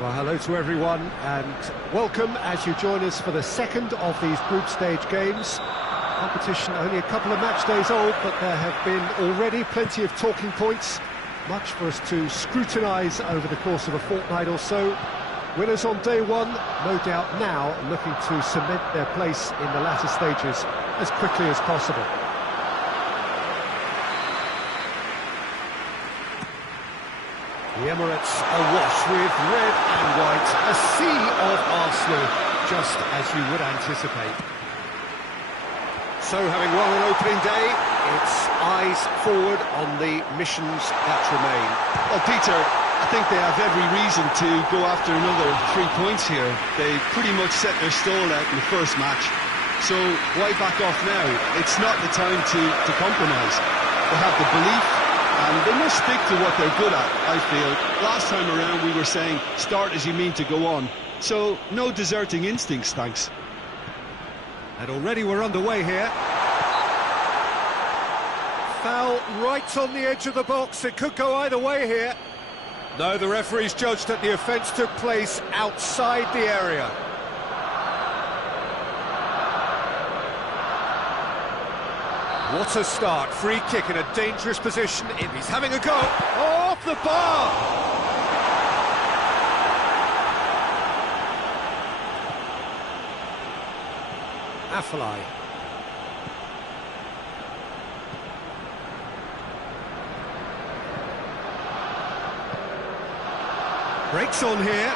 Well, hello to everyone and welcome as you join us for the second of these group stage games. Competition only a couple of match days old, but there have been already plenty of talking points, much for us to scrutinise over the course of a fortnight or so. Winners on day one, no doubt now looking to cement their place in the latter stages as quickly as possible. The Emirates awash with red and white, a sea of Arsenal, just as you would anticipate. So, having won an opening day, it's eyes forward on the missions that remain. Well, Peter, I think they have every reason to go after another 3 points here. They pretty much set their stall out in the first match, so why back off now? It's not the time to compromise. They have the belief, and they must stick to what they're good at, I feel. Last time around we were saying, start as you mean to go on. So, no deserting instincts, thanks. And already we're underway here. Foul right on the edge of the box. It could go either way here. No, the referee's judged that the offence took place outside the area. What a start. Free kick in a dangerous position. He's having a go. Oh, off the bar! Afellay. Breaks on here.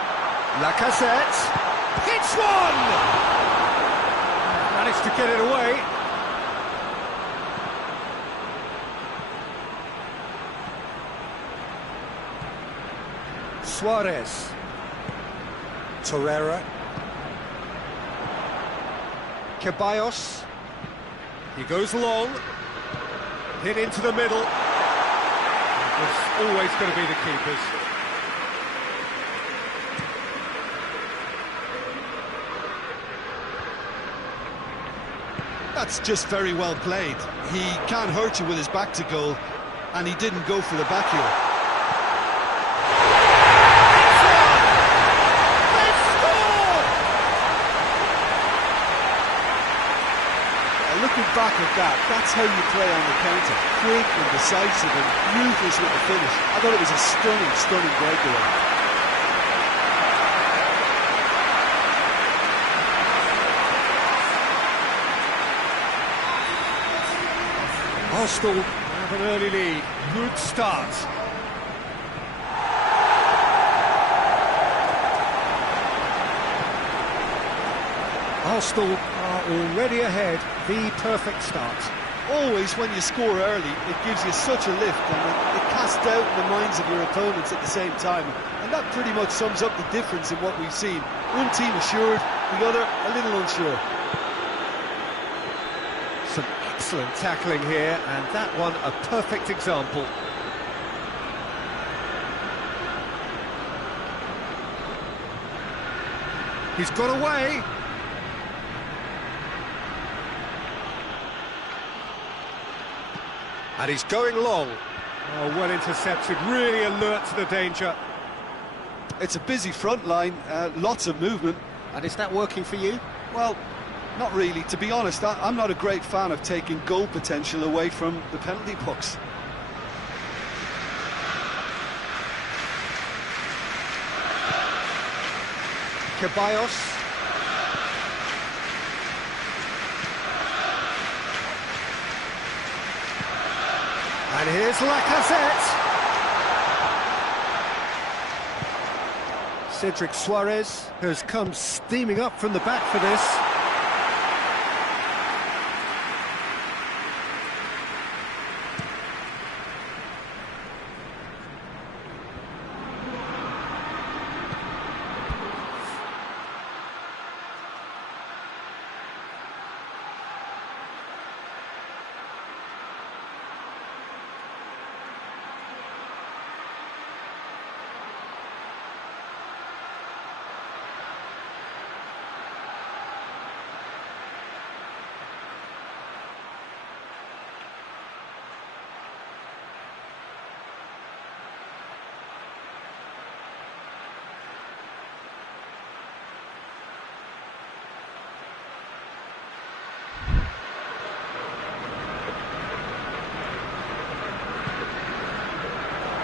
Lacazette. Hits one! Managed to get it away. Suarez. Torreira. Ceballos. He goes long. Hit into the middle. It was always going to be the keepers. That's just very well played. He can't hurt you with his back to goal, and he didn't go for the back heel. Looking back at that, that's how you play on the counter. Quick and decisive and ruthless with the finish. I thought it was a stunning breakaway. Arsenal have an early lead. Good start. Arsenal are already ahead. The perfect start. Always when you score early, it gives you such a lift, and it casts doubt in the minds of your opponents at the same time. And that pretty much sums up the difference in what we've seen. One team assured, the other a little unsure. Some excellent tackling here, and that one a perfect example. He's got away. And he's going long. Oh, well intercepted, really alert to the danger. It's a busy front line, lots of movement. And is that working for you? Well, not really. To be honest, I'm not a great fan of taking goal potential away from the penalty box. Ceballos. And here's Lacazette. Cedric Suarez has come steaming up from the back for this.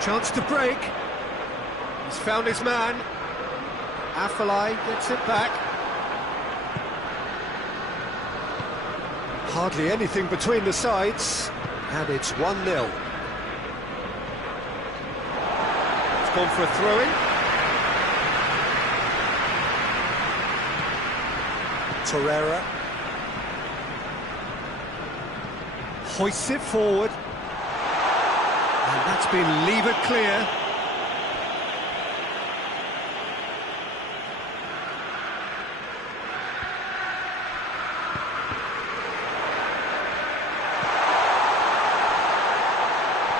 Chance to break. He's found his man. Afellay gets it back. Hardly anything between the sides, and it's 1-0. It's gone for a throw-in. Torreira hoists it forward, and that's been levered clear.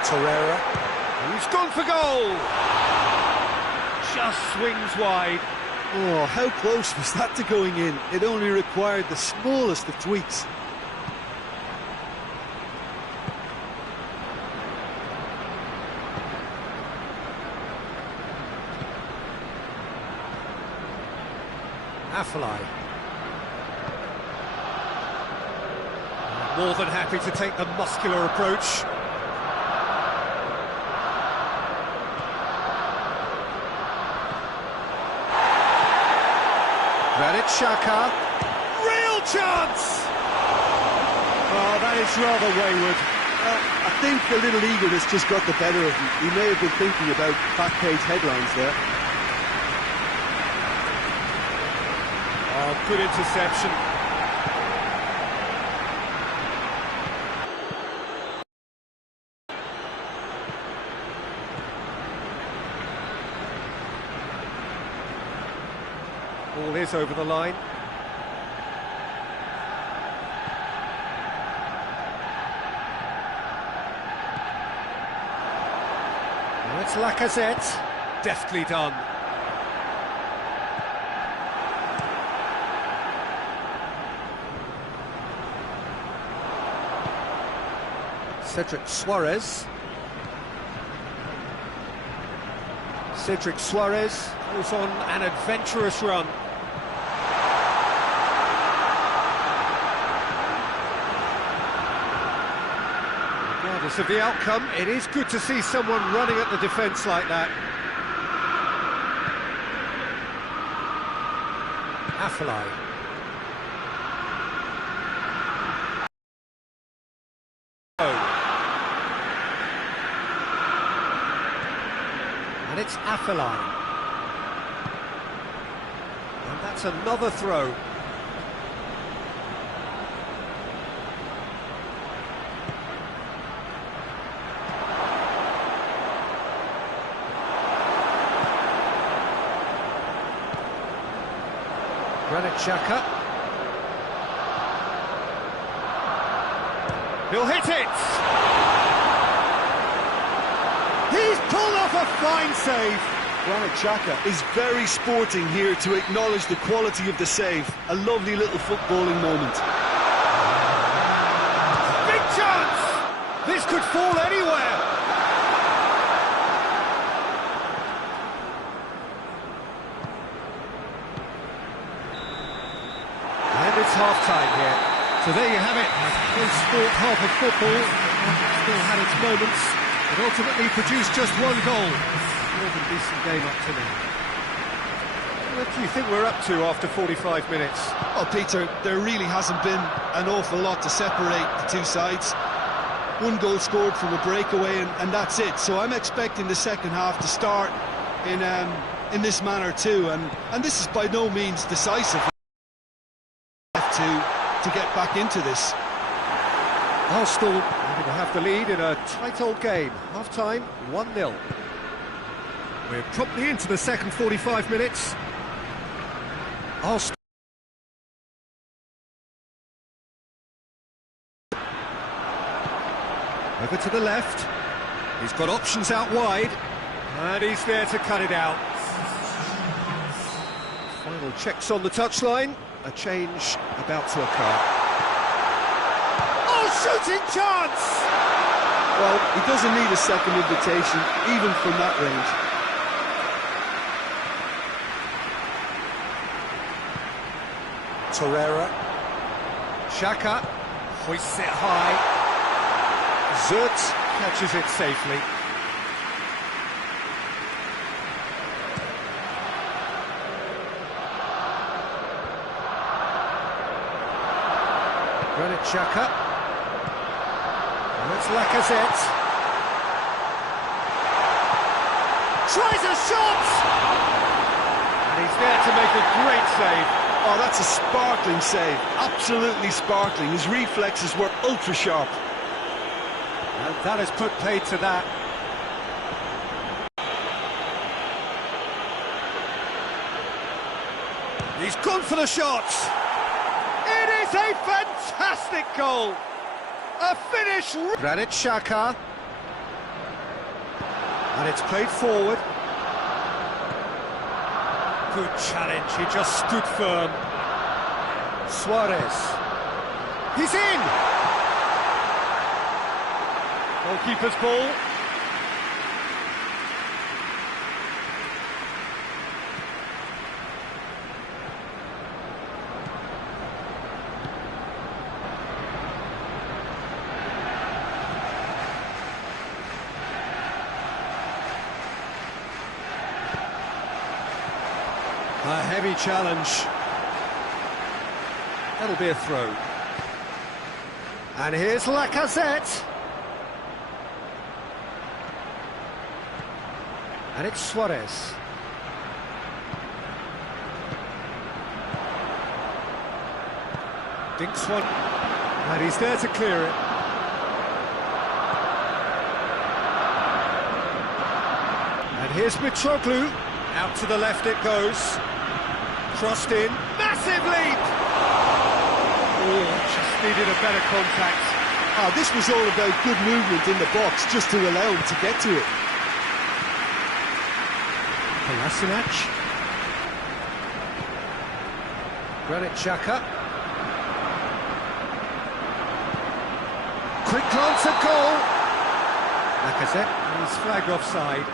Torreira, who's gone for goal, just swings wide. Oh, how close was that to going in? It only required the smallest of tweaks. Afellay. More than happy to take the muscular approach. Xhaka, real chance! Oh, that is rather wayward. I think a little eagerness just got the better of him. He may have been thinking about back page headlines there. Oh, good interception. Ball is over the line. Now it's Lacazette. Deftly done. Cedric Suarez. Cedric Suarez goes on an adventurous run. Regardless of the outcome, it is good to see someone running at the defence like that. Afellay. And it's Afellay. And that's another throw. Xhaka. He'll hit it! He's pulled off a fine save! Xhaka is very sporting here to acknowledge the quality of the save. A lovely little footballing moment. Big chance! This could fall anywhere! And it's half-time here. So there you have it. Close sport, half of football. Still had its moments, but ultimately produced just one goal. More than decent game up to now. What do you think we're up to after 45 minutes? Oh, Peter, there really hasn't been an awful lot to separate the two sides. One goal scored from a breakaway, and that's it. So I'm expecting the second half to start in this manner too. And this is by no means decisive to get back into this. Arsenal going to have the lead in a tight old game. Half-time, 1-0. We're promptly into the second 45 minutes. Arsenal. Over to the left. He's got options out wide. And he's there to cut it out. Final checks on the touchline. A change about to occur. Oh, shooting chance! Well, he doesn't need a second invitation, even from that range. Torreira. Xhaka hoists it high. Zert catches it safely. Xhaka. And it's Lacazette. Tries a shot! And he's there to make a great save. Oh, that's a sparkling save. Absolutely sparkling. His reflexes were ultra sharp. And that has put paid to that. He's gone for the shot. It is a fantastic goal. A finish. Granit Xhaka. And it's played forward. Good challenge, he just stood firm. Suarez. He's in! Goalkeeper's ball. A heavy challenge. That'll be a throw. And here's Lacazette. And it's Suarez. Dinks one. And he's there to clear it. And here's Mitroglou. Out to the left it goes. Crossed in. Massive leap! Oh, just needed a better contact. Oh, this was all about good movement in the box just to allow him to get to it. Kolasinac. Granit Xhaka. Quick glance at goal. Lacazette, and he's flagged offside.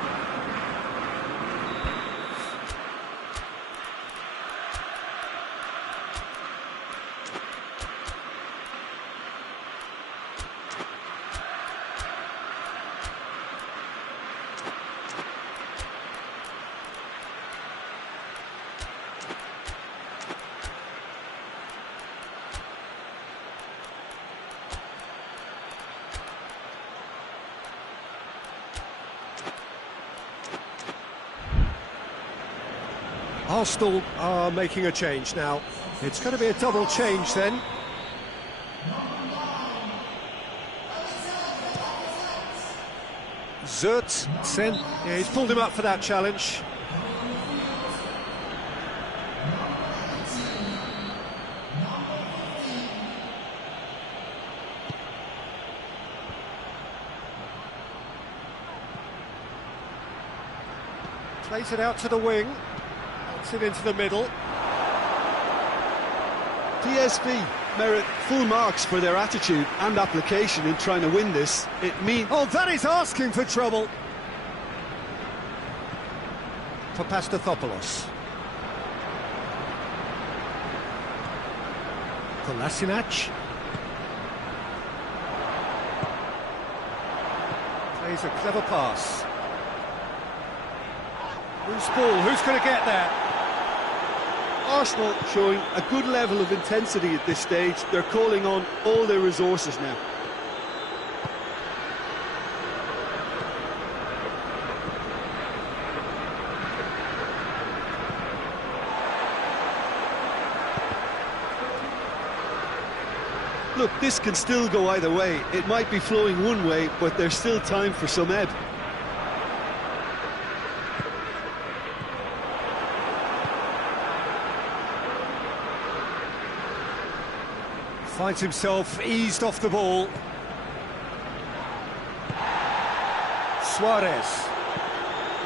Arsenal are making a change now. It's going to be a double change then. Sen, yeah, he's pulled him up for that challenge. Plays it out to the wing. It into the middle. PSV merit full marks for their attitude and application in trying to win this. It means... Oh, that is asking for trouble. For Pastathopoulos. Kolasinac. Plays a clever pass. Loose ball, who's going to get there? Arsenal showing a good level of intensity at this stage. They're calling on all their resources now. Look, this can still go either way. It might be flowing one way, but there's still time for some ebb. Finds himself eased off the ball. Suarez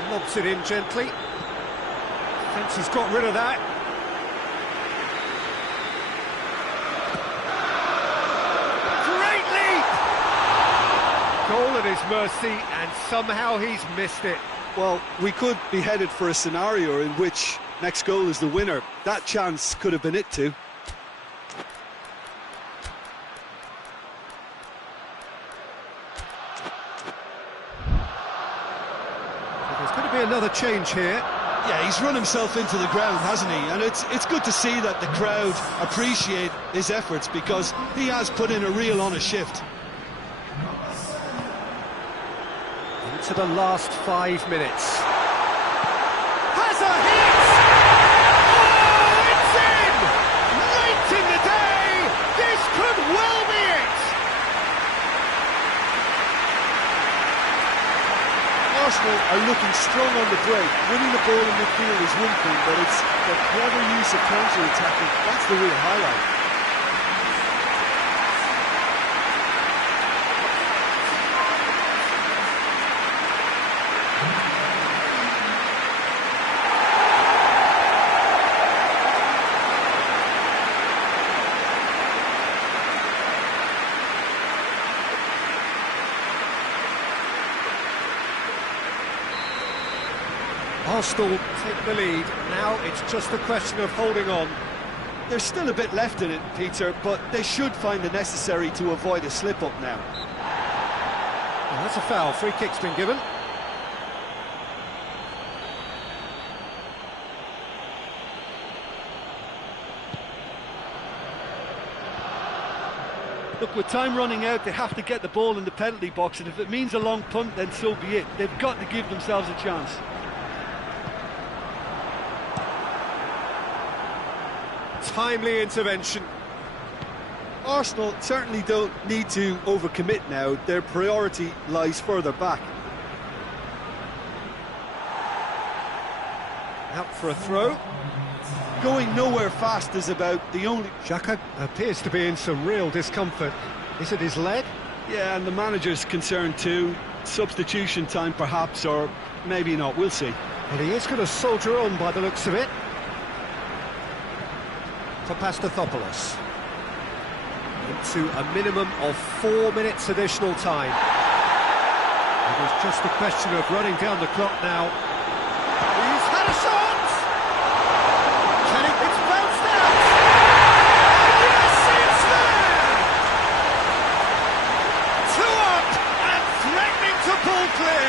lobs it in gently. Defence has got rid of that. Great leap! Goal at his mercy, and somehow he's missed it. Well, we could be headed for a scenario in which next goal is the winner. That chance could have been it too. There's going to be another change here. Yeah, he's run himself into the ground, hasn't he? And it's good to see that the crowd appreciate his efforts, because he has put in a real honest shift. Into the last 5 minutes. Has a hit! Oh, it's in! Late in the day! This could well be it! Arsenal are looking strong on the break. Winning the ball in midfield is one thing, but it's the clever use of counter-attacking. That's the real highlight. Arsenal take the lead. Now it's just a question of holding on. There's still a bit left in it, Peter, but they should find the necessary to avoid a slip-up now. Well, that's a foul. Free kick's been given. Look, with time running out, they have to get the ball in the penalty box, and if it means a long punt, then so be it. They've got to give themselves a chance. Timely intervention. Arsenal certainly don't need to overcommit now. Their priority lies further back. Out for a throw. Going nowhere fast is about the only... Xhaka appears to be in some real discomfort. Is it his leg? Yeah, and the manager's concerned too. Substitution time perhaps, or maybe not, we'll see. Well, he is going to soldier on by the looks of it. For Pastathopoulos. Into a minimum of 4 minutes additional time. It was just a question of running down the clock now. He's had a shot! It's bounced out! Yes, it's there! 2 up and threatening to pull clear.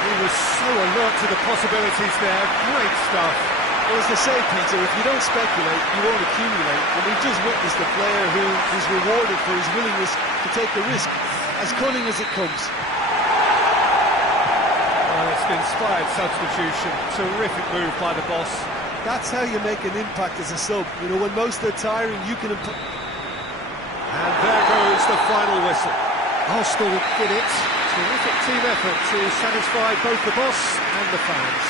He was so alert to the possibilities there. Great stuff. Well, as they say, Peter, if you don't speculate, you won't accumulate. And we've just witnessed a player who is rewarded for his willingness to take the risk, as cunning as it comes. Well, it's an inspired substitution. Terrific move by the boss. That's how you make an impact as a sub. You know, when most are tiring, you can... And there goes the final whistle. Arsenal did it. Terrific team effort to satisfy both the boss and the fans.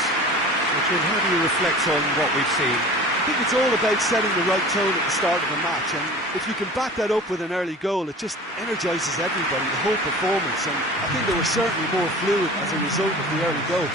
Adrian, how do you reflect on what we've seen? I think it's all about setting the right tone at the start of a match, and if you can back that up with an early goal, it just energises everybody, the whole performance, and I think they were certainly more fluid as a result of the early goal.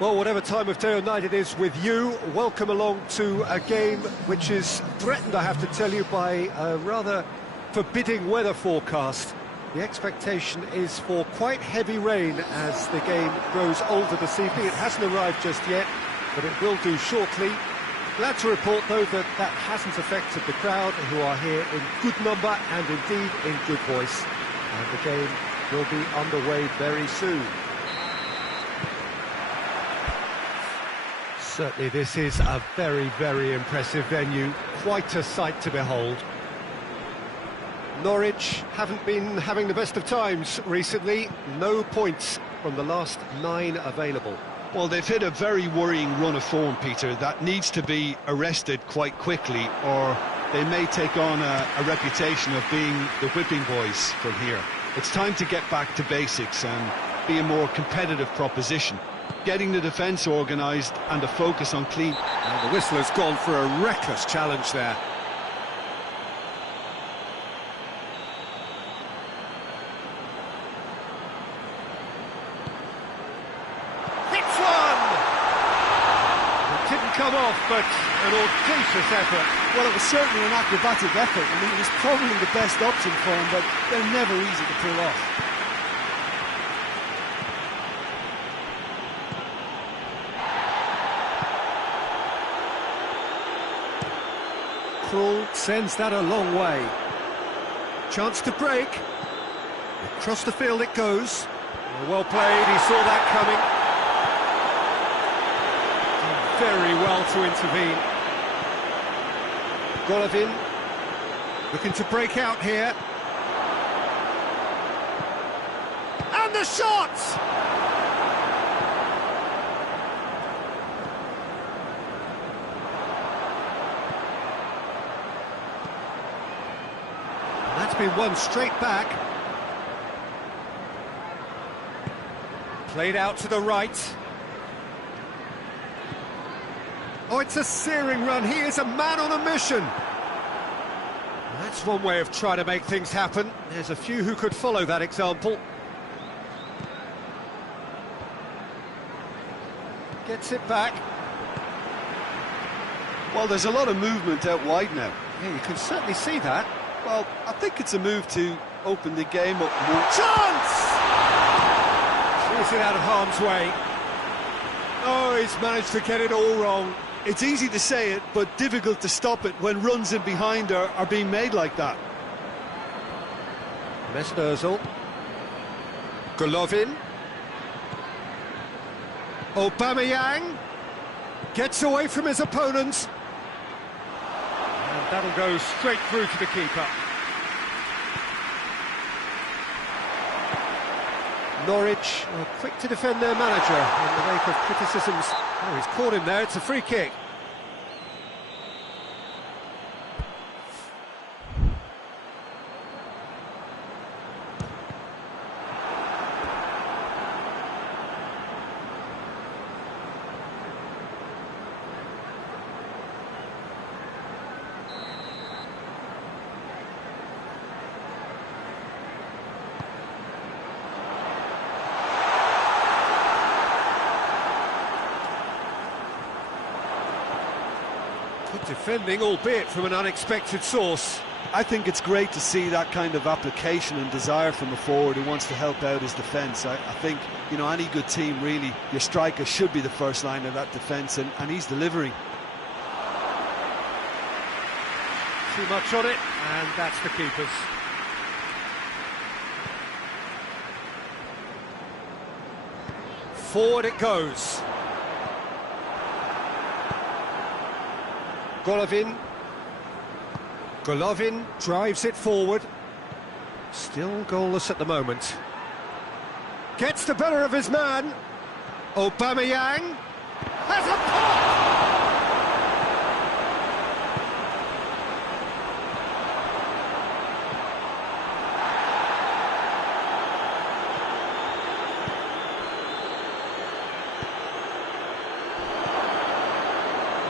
Well, whatever time of day or night it is with you, welcome along to a game which is threatened, I have to tell you, by a rather forbidding weather forecast. The expectation is for quite heavy rain as the game grows older this evening. It hasn't arrived just yet, but it will do shortly. Glad to report, though, that that hasn't affected the crowd, who are here in good number and indeed in good voice. And the game will be underway very soon. Certainly this is a very, very impressive venue. Quite a sight to behold. Norwich haven't been having the best of times recently. No points from the last 9 available. Well, they've hit a very worrying run of form, Peter, that needs to be arrested quite quickly, or they may take on a reputation of being the whipping boys from here. It's time to get back to basics and be a more competitive proposition. Getting the defence organised and a focus on clean... And the whistle has gone for a reckless challenge there. Hits one! It didn't come off, but an audacious effort. Well, it was certainly an acrobatic effort. I mean, it was probably the best option for him, but they're never easy to pull off. Krul sends that a long way. Chance to break. Across the field it goes. Well played, he saw that coming. Did very well to intervene. Golovin looking to break out here. And the shot! That's been won straight back. Played out to the right. Oh, it's a searing run. He is a man on a mission. That's one way of trying to make things happen. There's a few who could follow that example. Gets it back. Well, there's a lot of movement out wide now. Yeah, you can certainly see that. Well, I think it's a move to open the game up more. Chance! Clears it out of harm's way. Oh, he's managed to get it all wrong. It's easy to say it, but difficult to stop it when runs in behind are being made like that. Mesut Ozil. Golovin. Aubameyang. Gets away from his opponents. And that'll go straight through to the keeper. Norwich are quick to defend their manager in the wake of criticisms. Oh, he's caught him there, it's a free kick. Good defending, albeit from an unexpected source. I think it's great to see that kind of application and desire from a forward who wants to help out his defence. I think, you know, any good team, really, your striker should be the first line of that defence, and he's delivering. Too much on it, and that's the keeper's. Forward it goes. Golovin. Golovin drives it forward. Still goalless at the moment. Gets the better of his man. Aubameyang has a pop!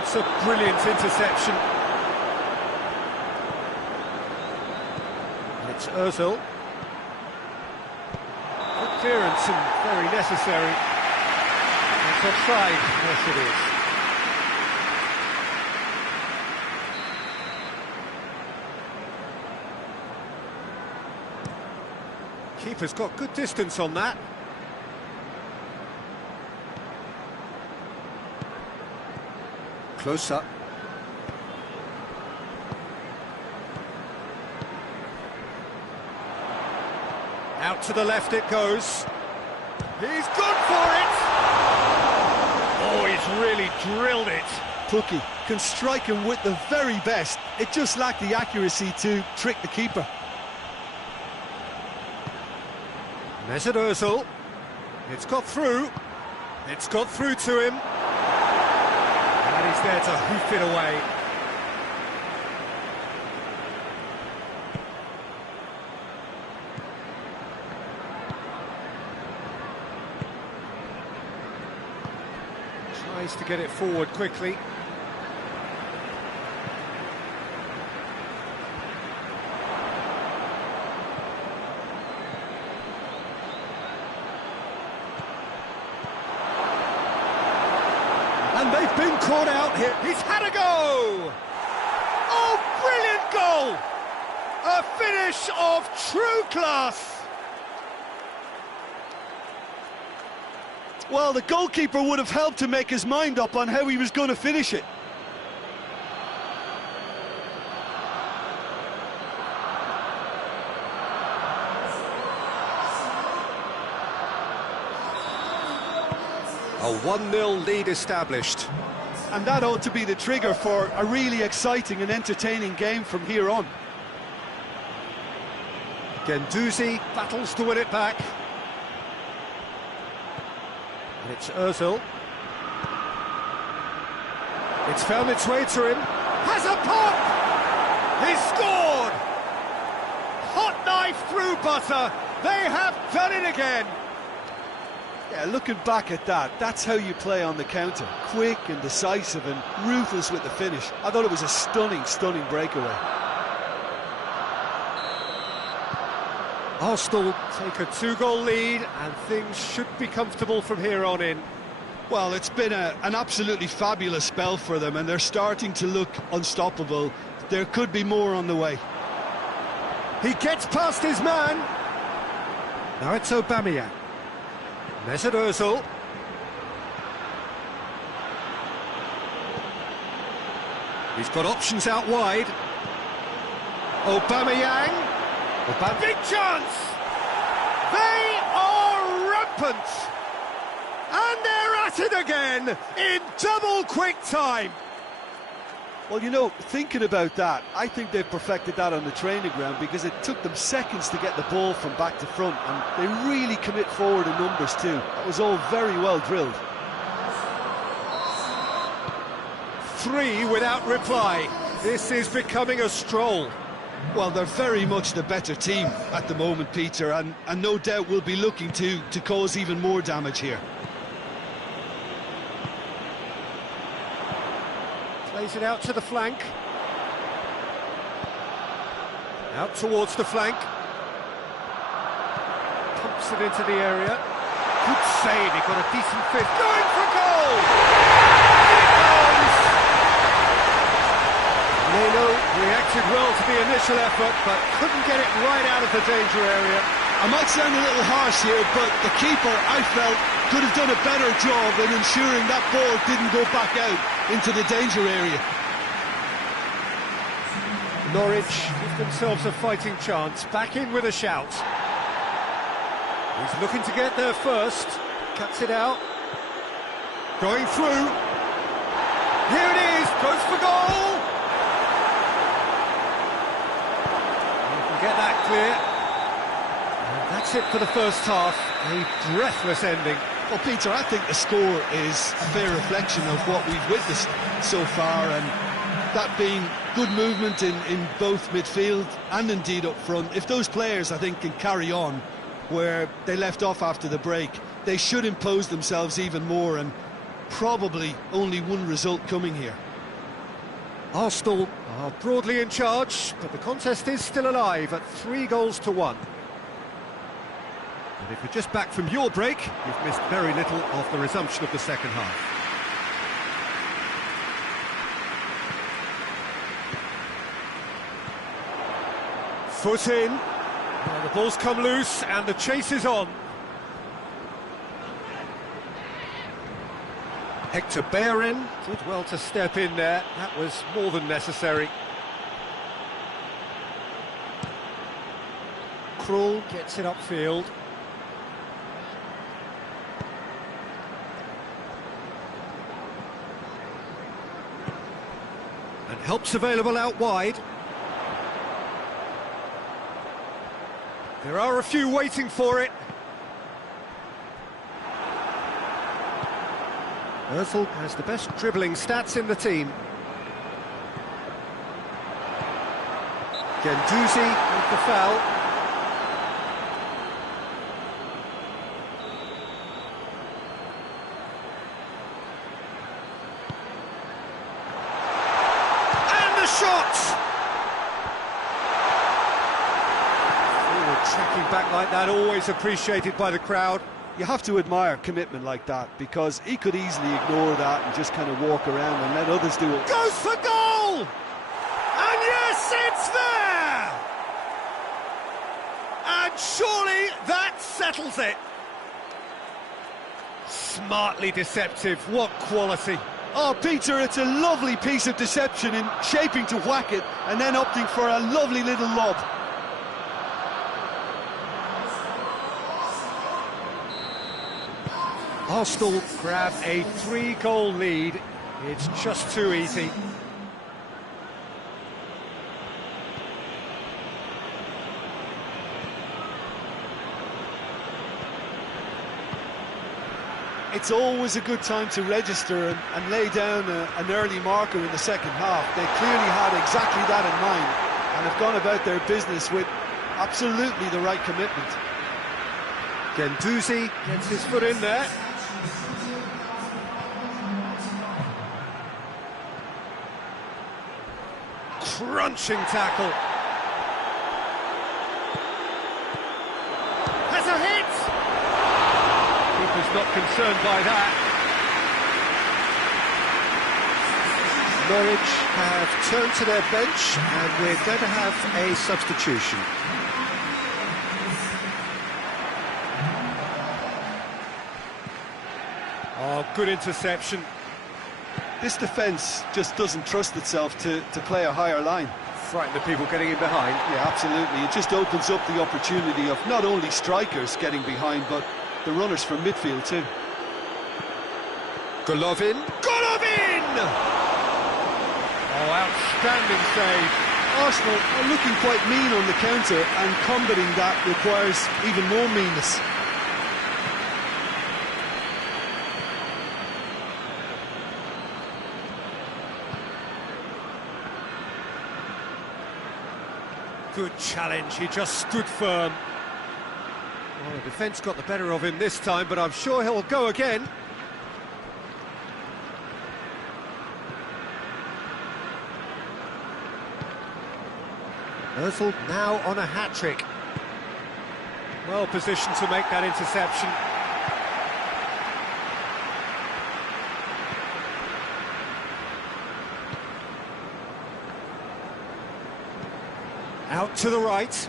It's a brilliant interception. It's Ozil. Good clearance and very necessary. And It's offside. Yes, it is. Keeper's got good distance on that. Close up. Out to the left it goes. He's good for it! Oh, he's really drilled it. Pookie can strike him with the very best. It just lacked the accuracy to trick the keeper. Mesut Ozil. It's got through. It's got through to him. And he's there to hoof it away. Tries to get it forward quickly. And they've been caught out here. He's had a go! Oh, brilliant goal! A finish of true class! Well, the goalkeeper would have helped to make his mind up on how he was going to finish it. A 1-0 lead established. And that ought to be the trigger for a really exciting and entertaining game from here on. Guendouzi battles to win it back. And it's Ozil. It's found its way to him. Has a pop! He's scored! Hot knife through butter. They have done it again. Yeah, looking back at that, that's how you play on the counter. Quick and decisive and ruthless with the finish. I thought it was a stunning, stunning breakaway. Arsenal take a 2-goal lead and things should be comfortable from here on in. Well, it's been an absolutely fabulous spell for them and they're starting to look unstoppable. There could be more on the way. He gets past his man. Now it's Aubameyang. Mesut Ozil. He's got options out wide. Aubameyang. Big chance! They are rampant! And they're at it again in double quick time. Well, you know, thinking about that, I think they've perfected that on the training ground because it took them seconds to get the ball from back to front and they really commit forward in numbers too. That was all very well drilled. 3 without reply. This is becoming a stroll. Well, they're very much the better team at the moment, Peter, and no doubt will be looking to cause even more damage here. Plays it out to the flank. Out towards the flank. Pumps it into the area. Good save, he got a decent fifth. Going for goal! Here it comes! Leno reacted well to the initial effort, but couldn't get it right out of the danger area. I might sound a little harsh here, but the keeper, I felt, could have done a better job in ensuring that ball didn't go back out into the danger area. Norwich give themselves a fighting chance, back in with a shout. He's looking to get there first, cuts it out. Going through. Here it is, goes for goal! Get that clear. And that's it for the first half. A breathless ending. Well, Peter, I think the score is a fair reflection of what we've witnessed so far, and that being good movement in both midfield and indeed up front. If those players, I think, can carry on where they left off after the break, they should impose themselves even more, and probably only one result coming here. Arsenal are broadly in charge, but the contest is still alive at 3-1. And if you're just back from your break, you've missed very little of the resumption of the second half. Foot in. Well, the ball's come loose and the chase is on. Hector Bellerin did well to step in there. That was more than necessary. Krul gets it upfield. And help's available out wide. There are a few waiting for it. Ozil has the best dribbling stats in the team. Guendouzi with the foul. And the shot! Forward tracking back like that, always appreciated by the crowd. You have to admire commitment like that, because he could easily ignore that and just kind of walk around and let others do it. Goes for goal! And yes, it's there! And surely that settles it. Smartly deceptive, what quality. Oh, Peter, it's a lovely piece of deception in shaping to whack it and then opting for a lovely little lob. Arsenal grab a 3-goal lead. It's just too easy. It's always a good time to register and lay down an early marker in the second half. They clearly had exactly that in mind and have gone about their business with absolutely the right commitment. Guendouzi gets his foot in there. Crunching tackle. Has a hit! Keeper's not concerned by that. Norwich have turned to their bench and we're going to have a substitution. Oh, good interception. This defence just doesn't trust itself to play a higher line. Frighten the people getting in behind. Yeah, absolutely. It just opens up the opportunity of not only strikers getting behind, but the runners from midfield too. Golovin. Golovin! Oh, outstanding save. Arsenal are looking quite mean on the counter, and combating that requires even more meanness. Good challenge, he just stood firm. Well, the defence got the better of him this time, but I'm sure he'll go again. Ozil now on a hat-trick. Well positioned to make that interception. Out to the right.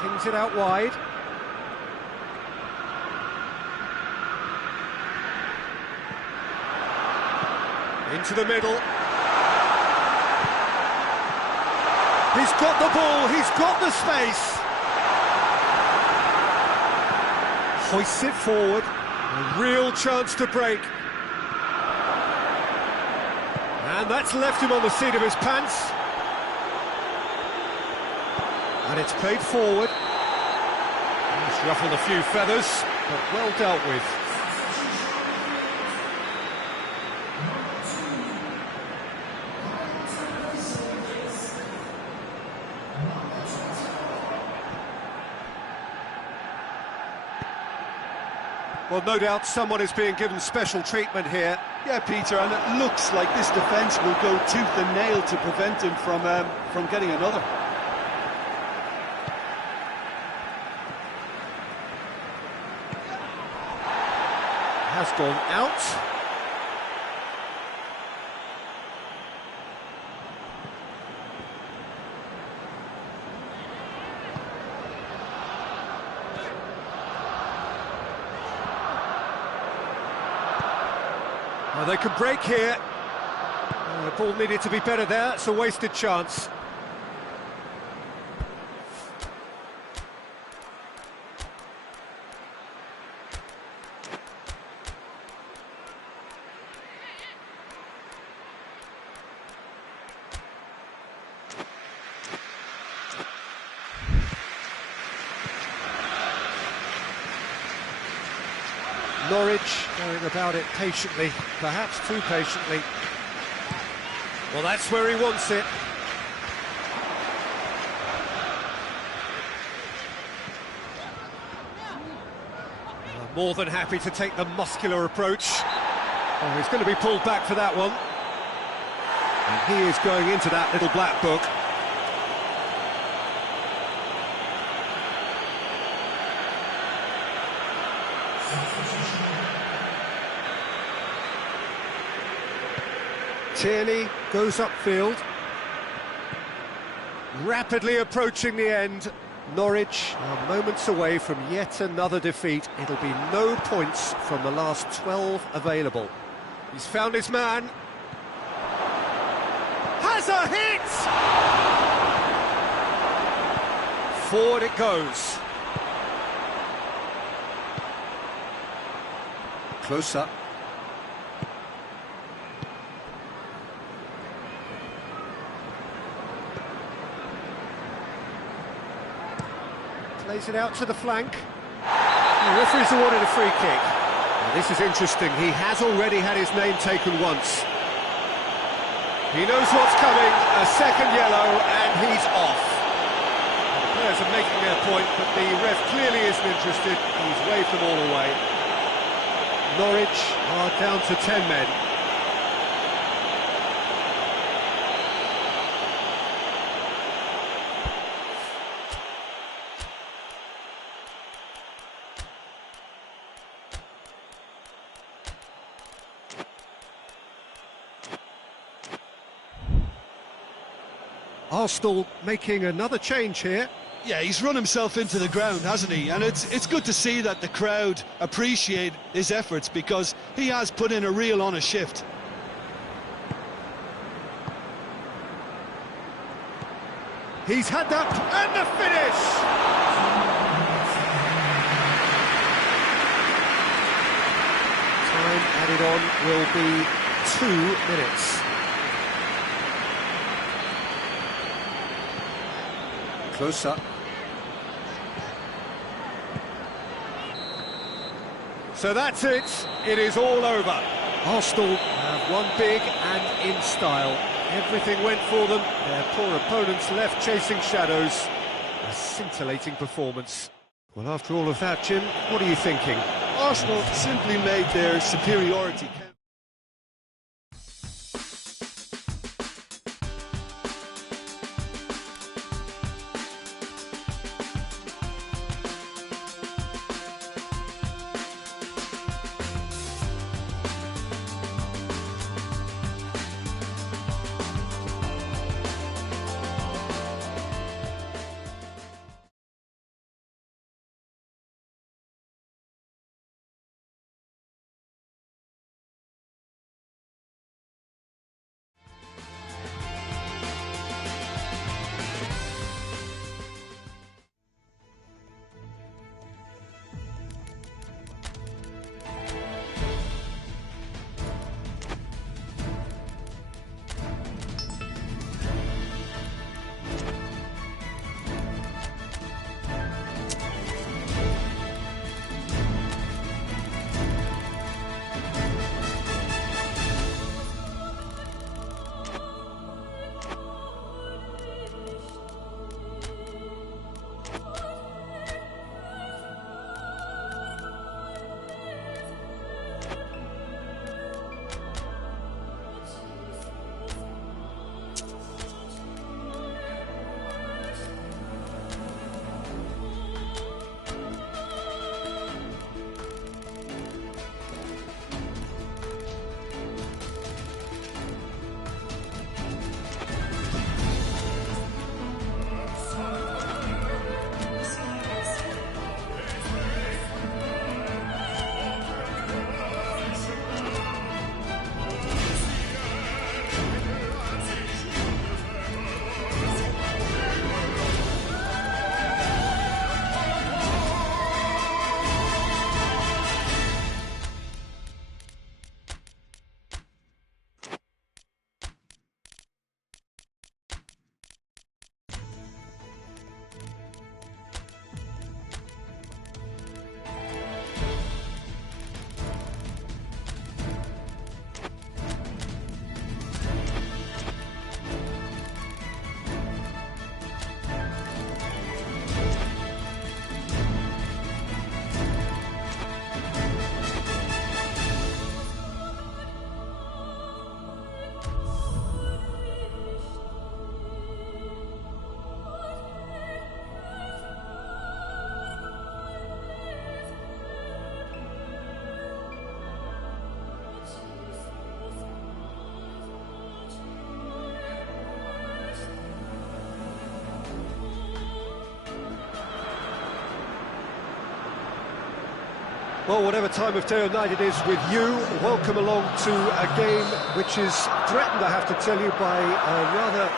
Pings it out wide. Into the middle. He's got the ball, he's got the space. Hoists it forward. A real chance to break. And that's left him on the seat of his pants. And it's played forward. He's ruffled a few feathers, but well dealt with. Well, no doubt someone is being given special treatment here. Yeah, Peter, and it looks like this defence will go tooth and nail to prevent him from getting another. Has gone out. They could break here. The ball needed to be better there. It's a wasted chance. Norwich going about it patiently, perhaps too patiently. Well, that's where he wants it. More than happy to take the muscular approach. Oh, he's going to be pulled back for that one. And he is going into that little black book. Tierney goes upfield, rapidly approaching the end. Norwich are moments away from yet another defeat. It'll be no points from the last 12 available. He's found his man. Has a hit! Forward it goes. Close up. Plays it out to the flank. The referee's awarded a free kick. Now, this is interesting. He has already had his name taken once. He knows what's coming. A second yellow, and he's off. Now, the players are making their point, but the ref clearly isn't interested. He's waved them all away. Norwich are down to 10 men. Arsenal making another change here. Yeah, he's run himself into the ground, hasn't he? And it's good to see that the crowd appreciate his efforts, because he has put in a real honest shift. He's had that, and the finish! Time added on will be 2 minutes. Close up. So that's it. It is all over. Arsenal have won big and in style. Everything went for them. Their poor opponents left chasing shadows. A scintillating performance. Well, after all of that, Jim, what are you thinking? Arsenal simply made their superiority count. Well, whatever time of day or night it is with you, welcome along to a game which is threatened, I have to tell you, by a rather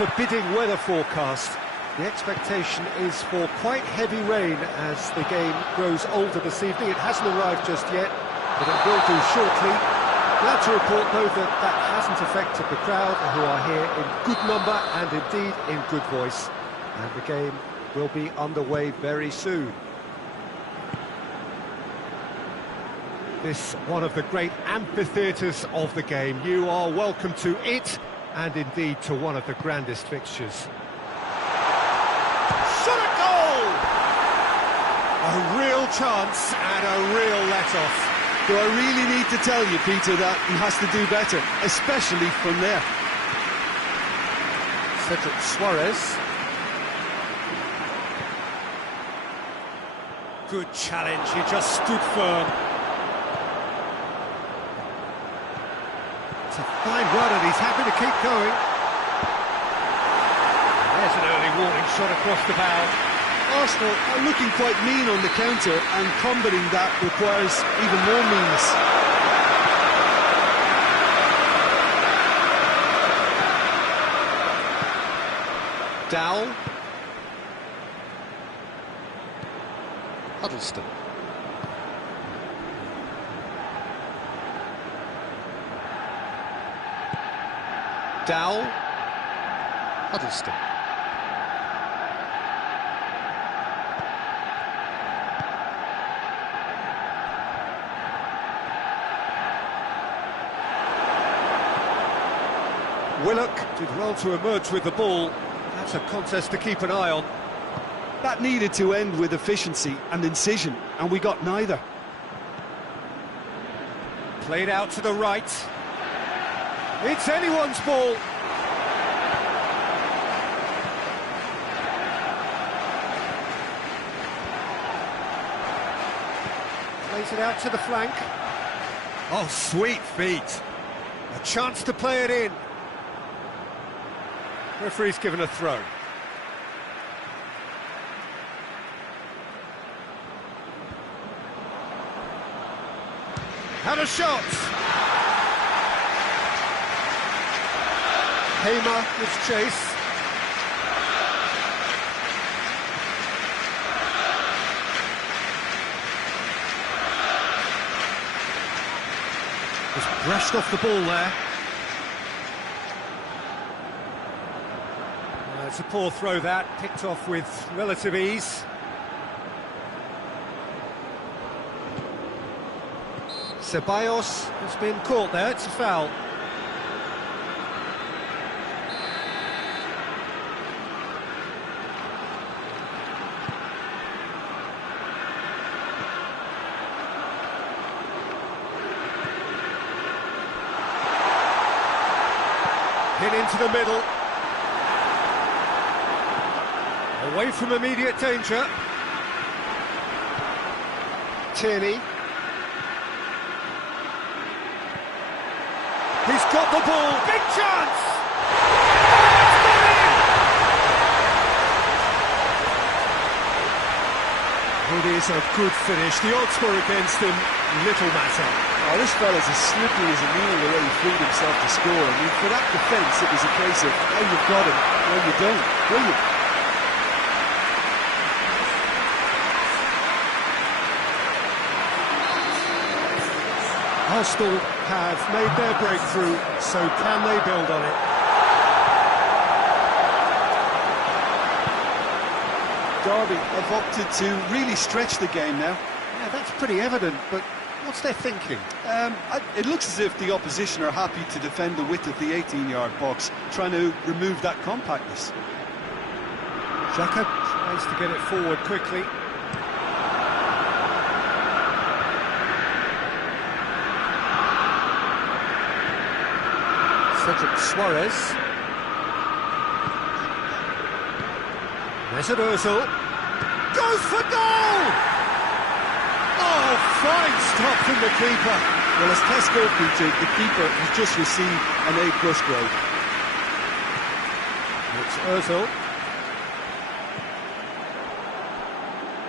forbidding weather forecast. The expectation is for quite heavy rain as the game grows older this evening. It hasn't arrived just yet, but it will do shortly. Glad to report, though, that that hasn't affected the crowd, who are here in good number and indeed in good voice. And the game will be underway very soon. This one of the great amphitheatres of the game. You are welcome to it, and indeed to one of the grandest fixtures. Shot a goal! A real chance and a real let-off. Do I really need to tell you, Peter, that he has to do better, especially from there? Suarez. Good challenge, he just stood firm. It's a fine run and he's happy to keep going. There's an early warning shot across the bow. Arsenal are looking quite mean on the counter, and combating that requires even more meanness. Dowell. Huddleston. Dowell. Huddleston. Willock did well to emerge with the ball. That's a contest to keep an eye on. That needed to end with efficiency and incision, and we got neither. Played out to the right. It's anyone's ball. Plays it out to the flank. Oh, sweet feet. A chance to play it in. Referee's given a throw. Have a shot! Hamer with chase. Just brushed off the ball there. It's a poor throw that, picked off with relative ease. Ceballos has been caught there, it's a foul. Hit into the middle. Away from immediate danger. Tierney. He's got the ball. Big chance! It is a good finish. The odds were against him. Little matter. Oh, this fella's as slippery as a needle the way he freed himself to score. I mean, for that defence, it was a case of, oh, you've got him, no, you don't. Brilliant. Arsenal have made their breakthrough, so can they build on it? Derby have opted to really stretch the game now. Yeah, that's pretty evident, but what's their thinking? It looks as if the opposition are happy to defend the width of the 18-yard box, trying to remove that compactness. Xhaka tries to get it forward quickly. Suarez. Mesut Ozil goes for goal! Oh, fine stop from the keeper. Well, as test goal featured, the keeper has just received an A+ grade. It's Ozil.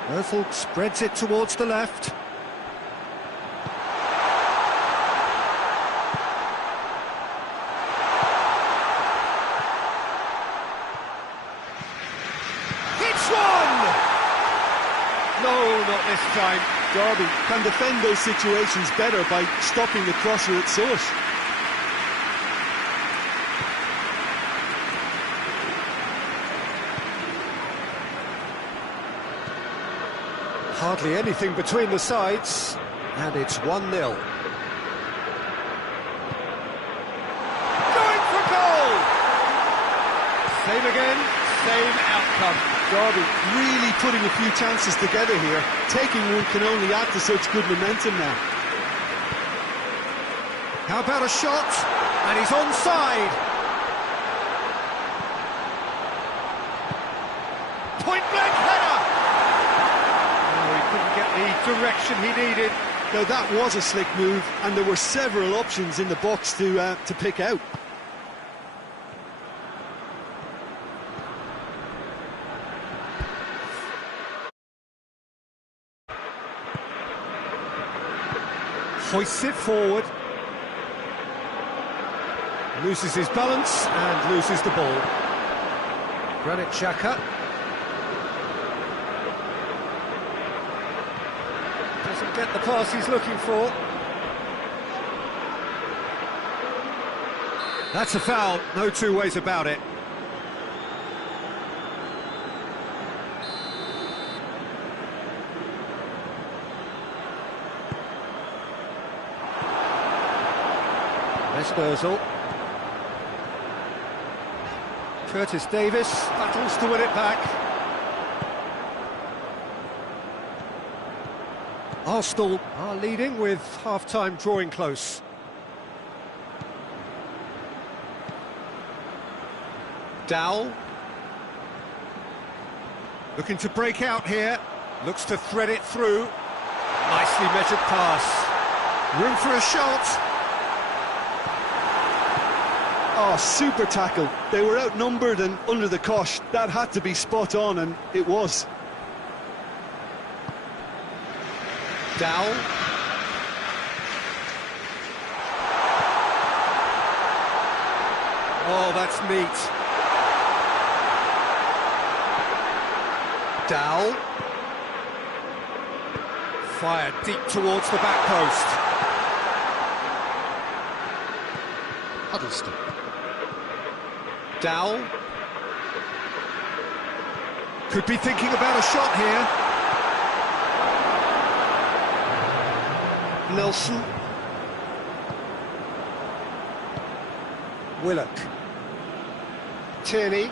Ozil spreads it towards the left. this time. Derby can defend those situations better by stopping the crosser at source. Hardly anything between the sides, and it's 1-0. Going for goal! Same again, same outcome. Derby really putting a few chances together here. Taking one can only add to such good momentum now. How about a shot? And he's onside. Point blank header! Oh, he couldn't get the direction he needed. Now that was a slick move, and there were several options in the box to pick out. Hoists it forward. Loses his balance and loses the ball. Granit Xhaka. Doesn't get the pass he's looking for. That's a foul, no two ways about it. Dispersal. Curtis Davis battles to win it back. Arsenal are leading with half-time drawing close. Dowell. Looking to break out here. Looks to thread it through. Nicely measured pass. Room for a shot. Oh, super tackle. They were outnumbered and under the cosh. That had to be spot on, and it was. Dowell. Oh, that's neat. Dowell. Fired deep towards the back post. Huddleston. Dowell. Could be thinking about a shot here. Nelson. Willock. Tierney.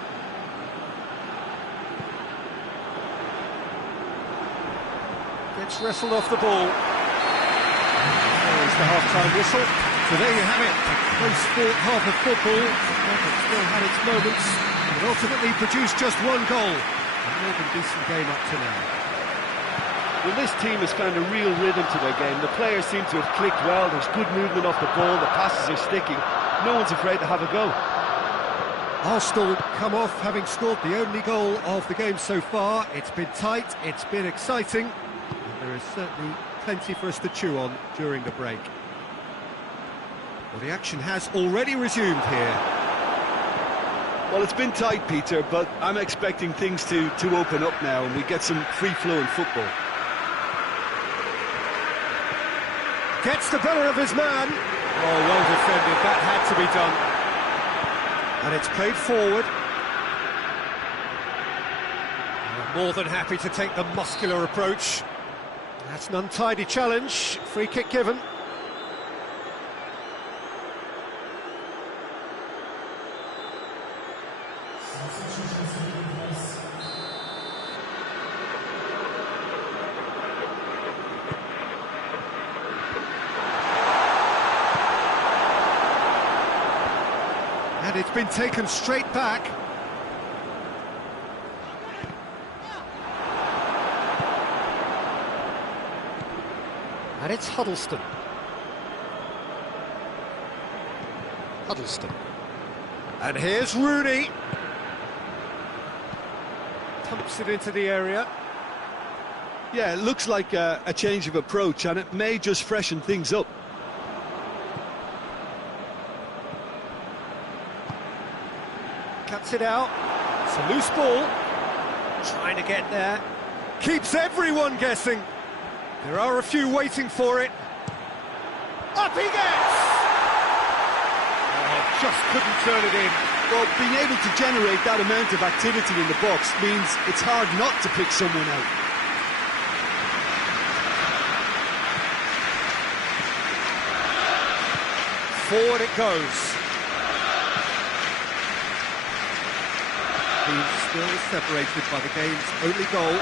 Gets wrestled off the ball. There's the half-time whistle. So there you have it, a close-fought half of football, but still had its moments, and ultimately produced just one goal. A more than decent game up to now. Well, this team has found a real rhythm to their game. The players seem to have clicked well, there's good movement off the ball, the passes are sticking. No one's afraid to have a go. Arsenal come off having scored the only goal of the game so far. It's been tight, it's been exciting, and there is certainly plenty for us to chew on during the break. Well, the action has already resumed here. Well, it's been tight, Peter, but I'm expecting things to open up now and we get some free-flowing football. Gets the better of his man. Oh, well defended, that had to be done. And it's played forward. More than happy to take the muscular approach. That's an untidy challenge, free kick given. And it's been taken straight back. And it's Huddleston. Huddleston. And here's Rooney. Pumps it into the area. Yeah, it looks like a change of approach, and it may just freshen things up. Cuts it out. It's a loose ball. Trying to get there. Keeps everyone guessing. There are a few waiting for it. Up he gets! Oh, just couldn't turn it in. Well, being able to generate that amount of activity in the box means it's hard not to pick someone out. Forward it goes. He's still separated by the game's only goal.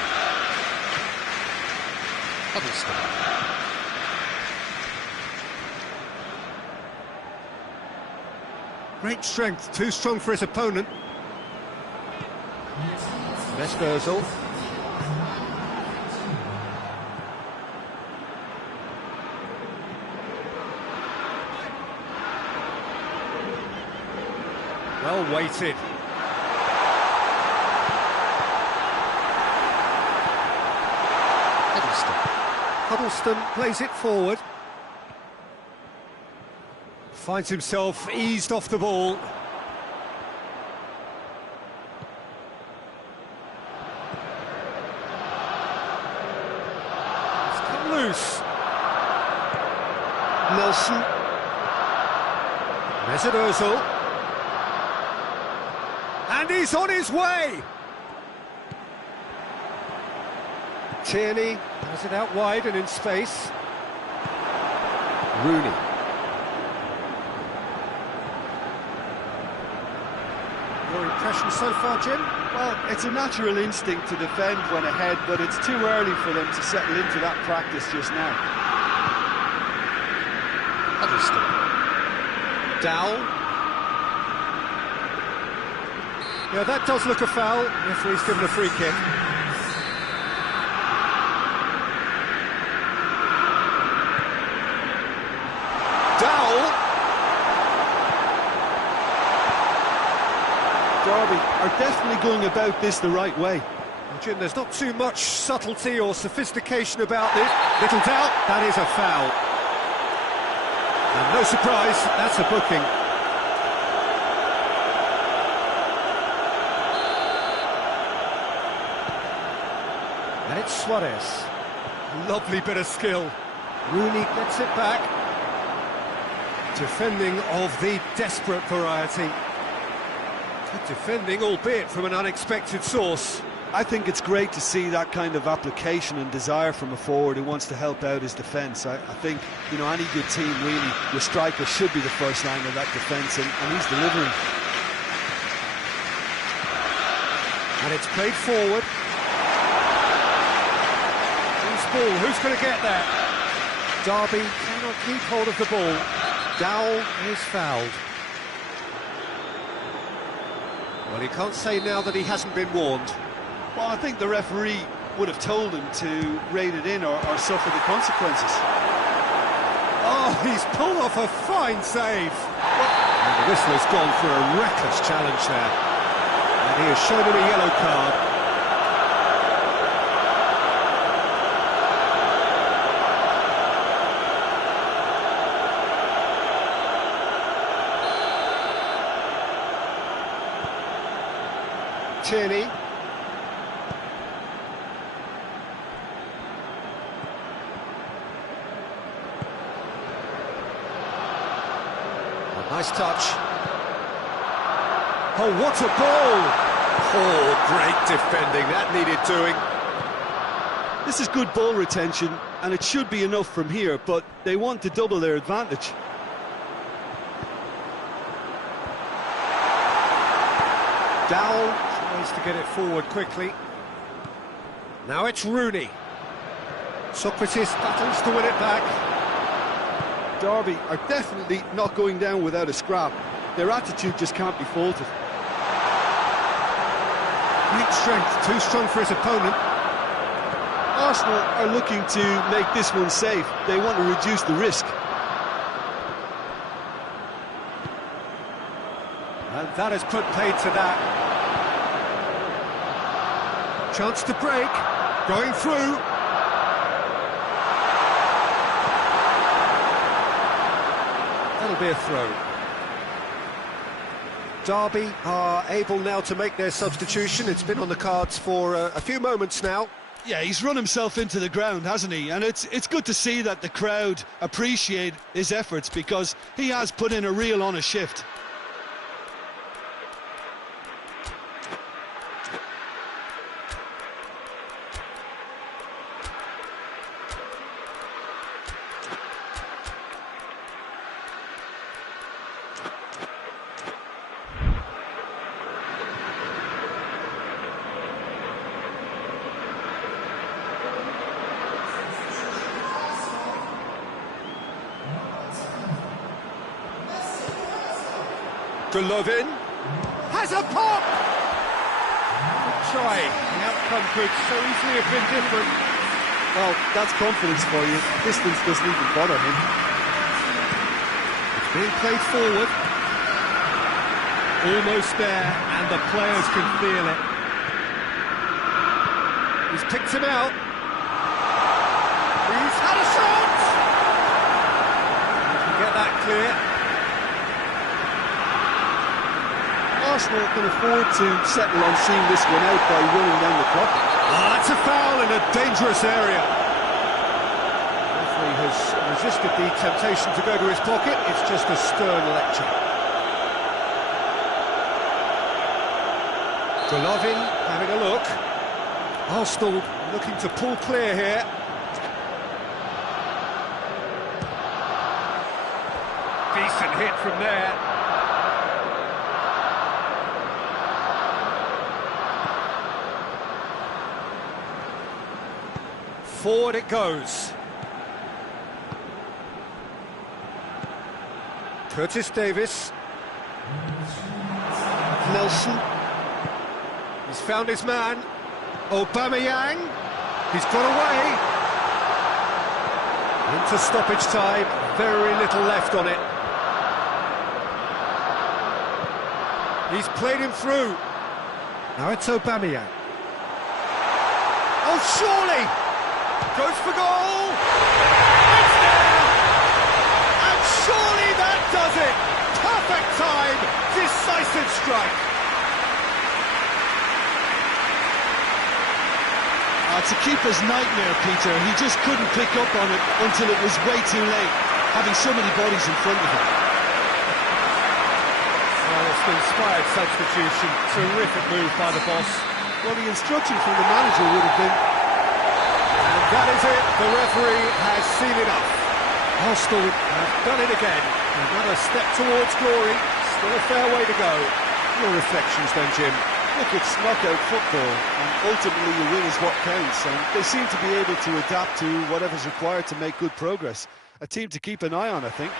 Great strength, too strong for his opponent. Ozil. Well weighted. Huddleston plays it forward. Finds himself eased off the ball. It's come loose. Nelson. Mesut Ozil. And he's on his way! Tierney has it out wide and in space. Rooney. Your impression so far, Jim? Well, it's a natural instinct to defend when ahead, but it's too early for them to settle into that practice just now. Dowell. Yeah, that does look a foul. Referee's given a free kick. Dowell. Derby are definitely going about this the right way. Well, Jim, there's not too much subtlety or sophistication about this. Little doubt, that is a foul. And no surprise, that's a booking. And it's Suarez. Lovely bit of skill. Rooney gets it back. Defending of the desperate variety. Good defending, albeit from an unexpected source. I think it's great to see that kind of application and desire from a forward who wants to help out his defence. I think, you know, any good team, really, your striker should be the first line of that defence, and he's delivering. And it's played forward. Ball. Who's going to get that? Derby cannot keep hold of the ball. Dowell is fouled. Well, he can't say now that he hasn't been warned. Well, I think the referee would have told him to rate it in or suffer the consequences. Oh, he's pulled off a fine save. And the whistle has gone for a reckless challenge there. And he has shown him a yellow card. Tierney. A nice touch. Oh, what a ball! Oh, great defending, that needed doing. This is good ball retention, and it should be enough from here, but they want to double their advantage. Dowell tries to get it forward quickly. Now it's Rooney. Socrates battles to win it back. Derby are definitely not going down without a scrap. Their attitude just can't be faulted. Great strength, too strong for his opponent. Arsenal are looking to make this one safe. They want to reduce the risk. And that has put paid to that. Chance to break, going through. That'll be a throw. Derby are able now to make their substitution. It's been on the cards for a few moments now. Yeah, he's run himself into the ground, hasn't he? And it's good to see that the crowd appreciate his efforts, because he has put in a real honest shift. Golovin has a pop! Good try. The outcome could so easily have been different. Well, that's confidence for you. Distance doesn't even bother him. It's being played forward. Almost there, and the players can feel it. He's picked him out. He's had a shot! He can get that clear. Arsenal can afford to settle on seeing this one out by running down the clock. Oh, that's a foul in a dangerous area. The referee has resisted the temptation to go to his pocket. It's just a stern lecture. Golovin having a look. Arsenal looking to pull clear here. Decent hit from there. Forward it goes. Curtis Davis. Nelson. He's found his man. Aubameyang. He's got away. Into stoppage time. Very little left on it. He's played him through. Now it's Aubameyang. Oh, surely! Goes for goal! It's there! And surely that does it! Perfect time! Decisive strike! It's a keeper's nightmare, Peter. He just couldn't pick up on it until it was way too late, having so many bodies in front of him. Well, it's an inspired substitution. Terrific move by the boss. Well, the instruction from the manager would have been... And that is it. The referee has seen enough. Arsenal have done it again. Another step towards glory. Still a fair way to go. Your reflections then, Jim? Look, it's knockout football, and ultimately a win is what counts, and they seem to be able to adapt to whatever's required to make good progress. A team to keep an eye on, I think.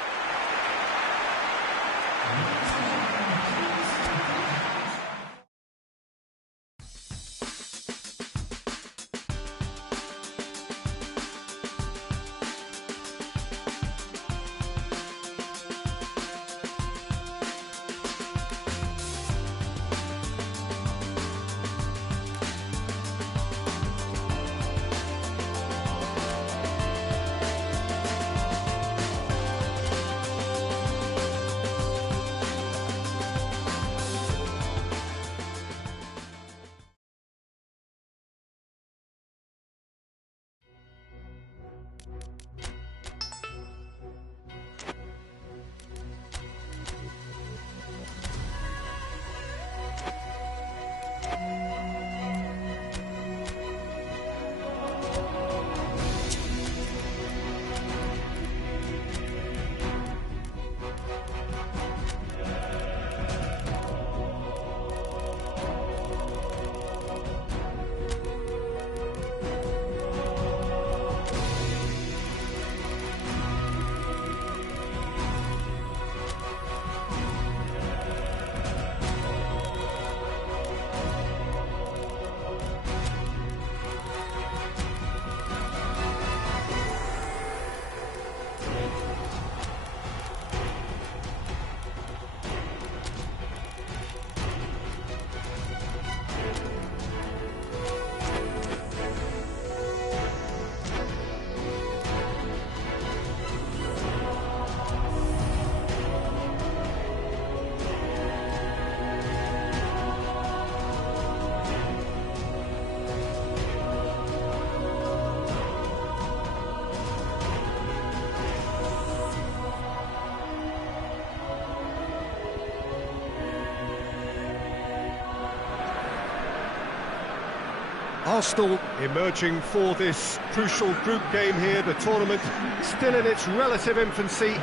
Arsenal emerging for this crucial group game here, the tournament still in its relative infancy,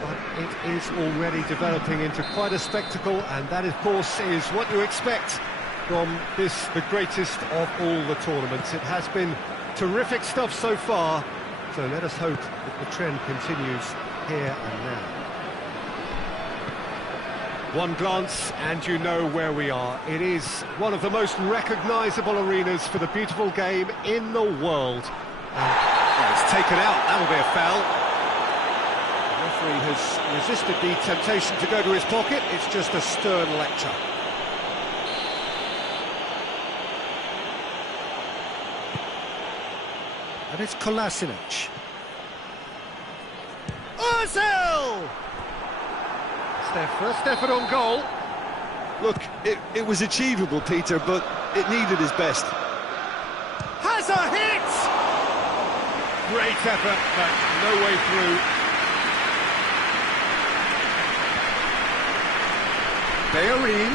but it is already developing into quite a spectacle, and that of course is what you expect from this, the greatest of all the tournaments. It has been terrific stuff so far, so let us hope that the trend continues here and now. One glance and you know where we are. It is one of the most recognisable arenas for the beautiful game in the world. And it's taken out, that'll be a foul. The referee has resisted the temptation to go to his pocket. It's just a stern lecture. And it's Kolasinac. Ozil! Their first effort on goal. Look, it was achievable, Peter, but it needed his best. Has a hit! Great effort, but no way through. Bellerin.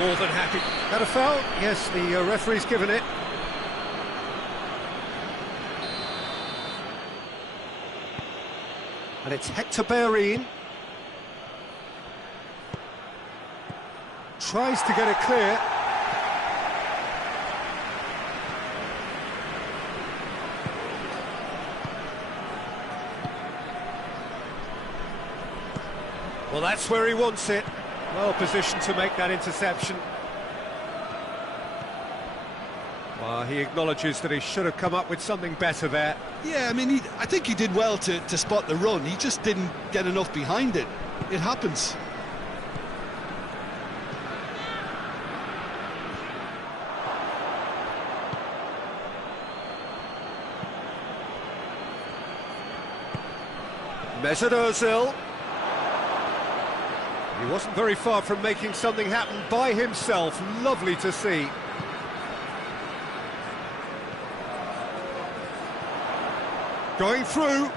More than happy. That a foul? Yes, the referee's given it. And it's Hector Bellerin. Tries to get it clear. Well, that's where he wants it. Well positioned to make that interception. Well, he acknowledges that he should have come up with something better there. Yeah, I mean, I think he did well to spot the run. He just didn't get enough behind it. It happens. Mesut Ozil. He wasn't very far from making something happen by himself. Lovely to see. Going through.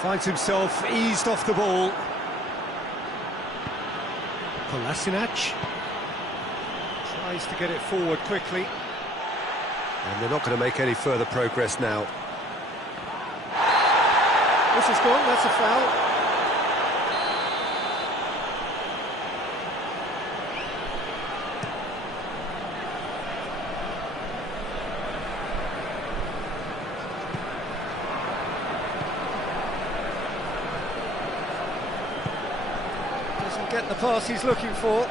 Finds himself eased off the ball. Kolasinac. Tries to get it forward quickly. And they're not going to make any further progress now. This is gone, that's a foul. Doesn't get the pass he's looking for.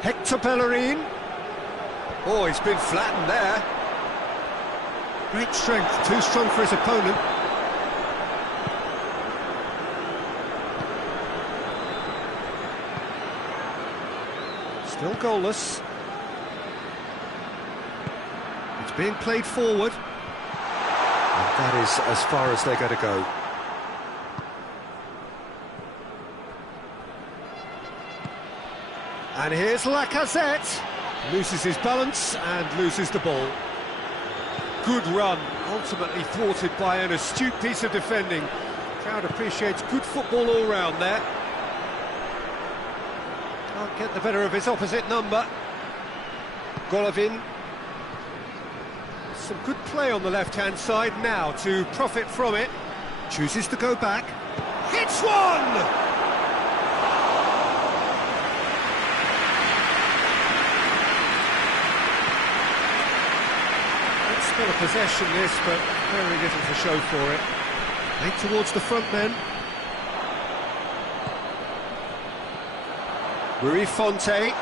Hector Bellerin. Oh, he's been flattened there. Great strength, too strong for his opponent. Still goalless. It's being played forward. And that is as far as they're going to go. And here's Lacazette. Loses his balance and loses the ball. Good run, ultimately thwarted by an astute piece of defending. Crowd appreciates good football all round there. Can't get the better of his opposite number. Golovin. Some good play on the left-hand side now to profit from it. Chooses to go back. Hits one! Still a possession this, but very little to show for it. Eight towards the front men. Rui Fonte.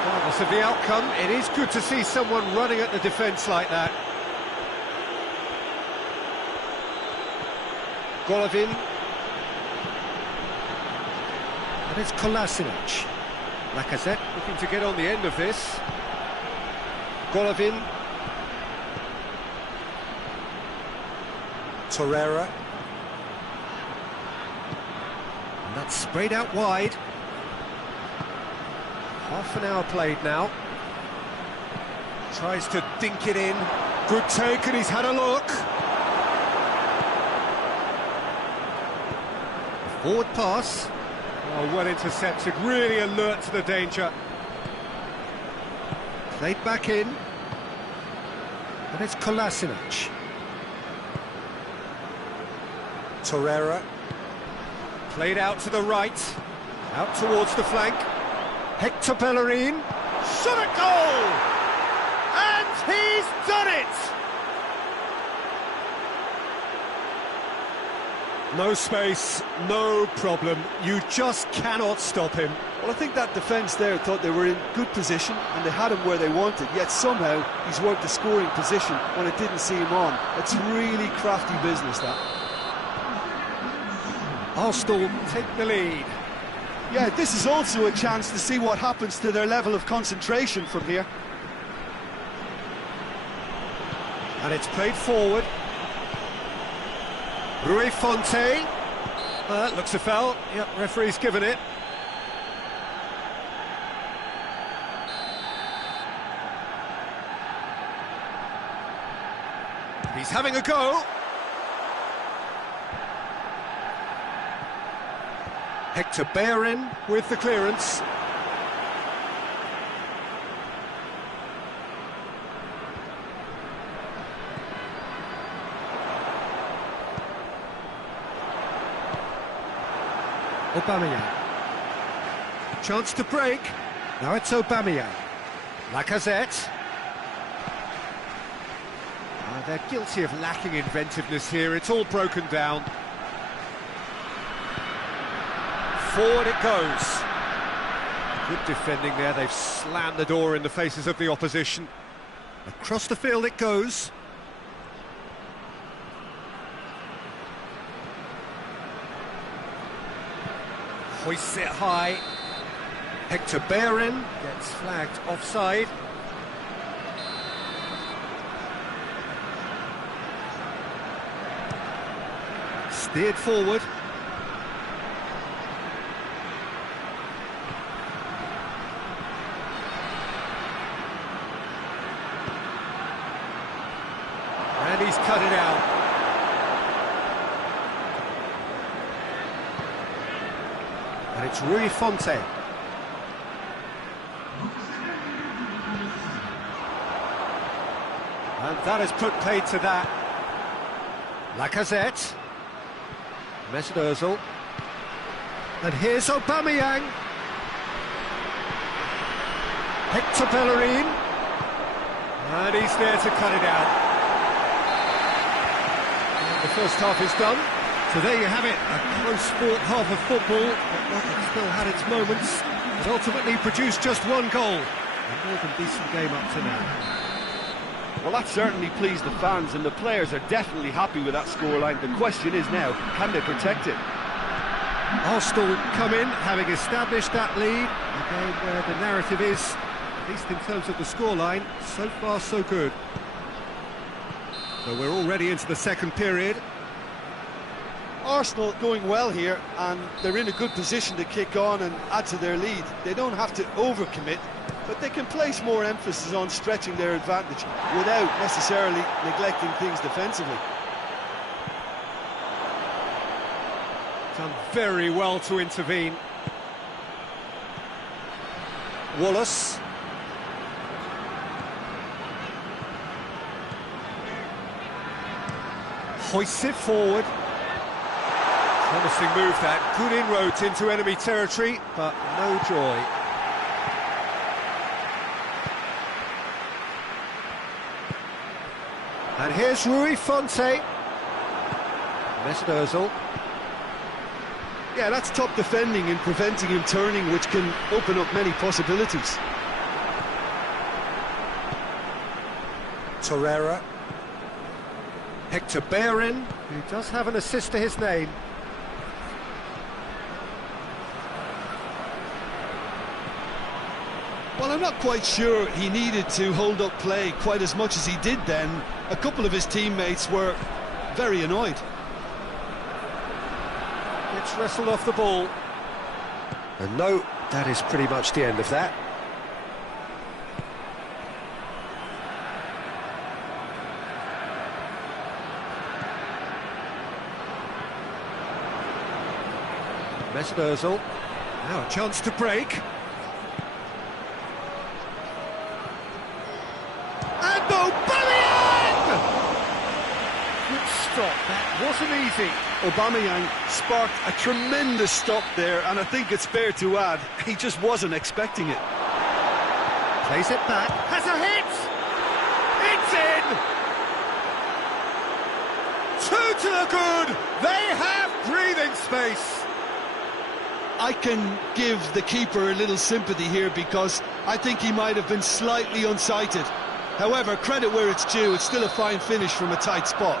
Regardless of the outcome, it is good to see someone running at the defence like that. Golovin. And it's Kolasinac. Lacazette looking to get on the end of this. Golovin. Torreira. And that's sprayed out wide. Half an hour played now. Tries to dink it in. Good take, and he's had a look. Forward pass. Oh, well intercepted, really alert to the danger. Played back in. And it's Kolasinac. Torreira. Played out to the right. Out towards the flank. Hector Bellerin. Shot a goal! And he's done it! No space, no problem. You just cannot stop him. Well, I think that defence there thought they were in good position and they had him where they wanted, yet somehow he's worked the scoring position when it didn't see him on. It's really crafty business, that. Arsenal take the lead. Yeah, this is also a chance to see what happens to their level of concentration from here. And it's played forward. Rui Fonte. Looks a foul. Yep, referee's given it. He's having a go. Hector Bellerin with the clearance. Aubameyang. Chance to break. Now it's Aubameyang. Lacazette. They're guilty of lacking inventiveness here. It's all broken down. Forward it goes. Good defending there. They've slammed the door in the faces of the opposition. Across the field it goes. Hoists it high. Hector Bellerin gets flagged offside. Steered forward. And he's cut it out. And it's Rui Fonte. And that has put paid to that. Lacazette. Mesut Ozil. And here's Aubameyang. Hector Bellerin. And he's there to cut it out. And the first half is done. So there you have it, a close-fought half of football, but one that still had its moments, but ultimately produced just one goal. A more than decent game up to now. Well, that certainly pleased the fans, and the players are definitely happy with that scoreline. The question is now, can they protect it? Arsenal come in, having established that lead, a game where the narrative is, at least in terms of the scoreline, so far so good. So we're already into the second period. Arsenal going well here, and they're in a good position to kick on and add to their lead. They don't have to overcommit, but they can place more emphasis on stretching their advantage without necessarily neglecting things defensively. Done very well to intervene. Wallace. Hoists it forward. Promising move that, good inroads into enemy territory, but no joy. And here's Rui Fonte. Mesut Ozil. Yeah, that's top defending and preventing him turning, which can open up many possibilities. Torreira. Hector Bellerin, who does have an assist to his name. Well, I'm not quite sure he needed to hold up play quite as much as he did then. A couple of his teammates were very annoyed. Gets wrestled off the ball. And no, that is pretty much the end of that. Mesut Ozil. Now a chance to break. And Aubameyang! Good stop, that wasn't easy. Aubameyang sparked a tremendous stop there, and I think it's fair to add, he just wasn't expecting it. Plays it back. Has a hit! It's in! Two to the good! They have breathing space! I can give the keeper a little sympathy here because I think he might have been slightly unsighted. However, credit where it's due, it's still a fine finish from a tight spot.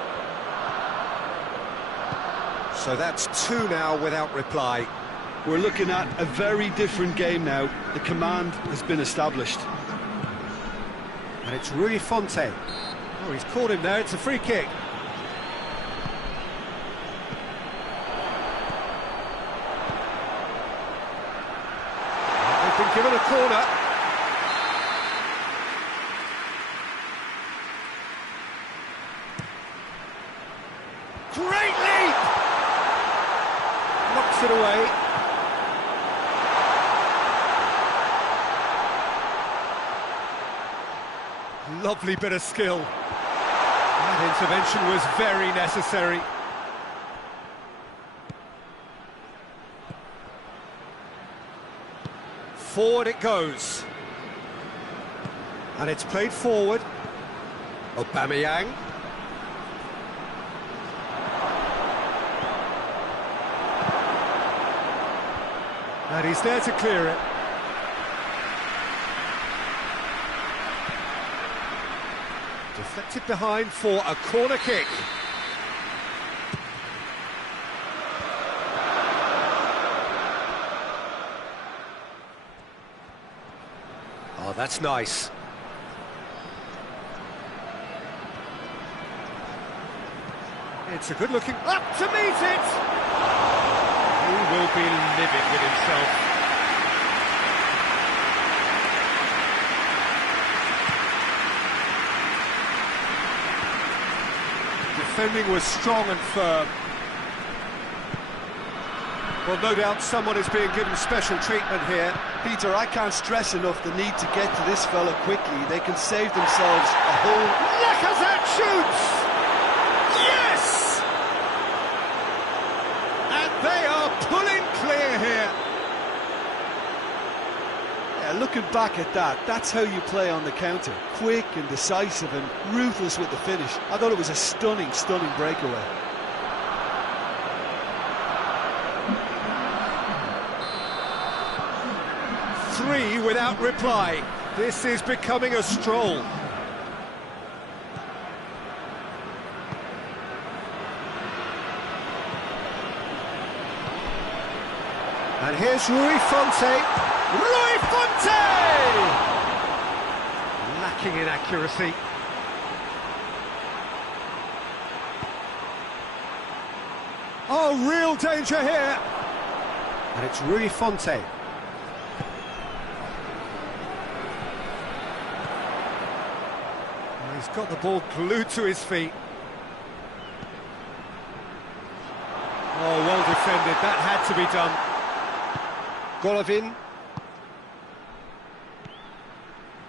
So that's two now without reply. We're looking at a very different game now. The command has been established. And it's Rui Fonte. Oh, he's caught him there, it's a free kick. They've been given a corner. Great leap! Knocks it away. Lovely bit of skill. That intervention was very necessary. Forward it goes. And it's played forward. Aubameyang. And he's there to clear it. Deflected behind for a corner kick. Oh, that's nice. It's a good-looking... Up to meet it! He will be livid with himself. Defending was strong and firm. Well, no doubt someone is being given special treatment here. Peter, I can't stress enough the need to get to this fella quickly. They can save themselves a whole... Lacazette shoots! Yes! And they are pulling clear here. Yeah, looking back at that, that's how you play on the counter. Quick and decisive and ruthless with the finish. I thought it was a stunning, stunning breakaway. Three without reply. This is becoming a stroll. And here's Rui Fonte. Rui Fonte! Lacking in accuracy. Oh, real danger here. And it's Rui Fonte. He's got the ball glued to his feet. Oh, well defended. That had to be done. Golovin.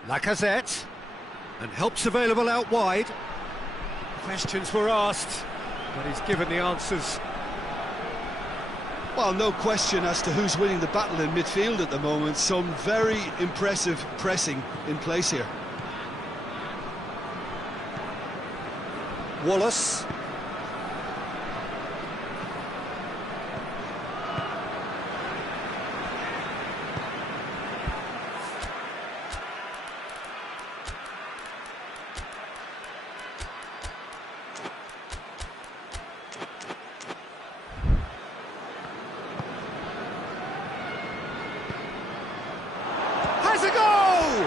Lacazette. And help's available out wide. Questions were asked, but he's given the answers. Well, no question as to who's winning the battle in midfield at the moment. Some very impressive pressing in place here. Wallace. Has a goal!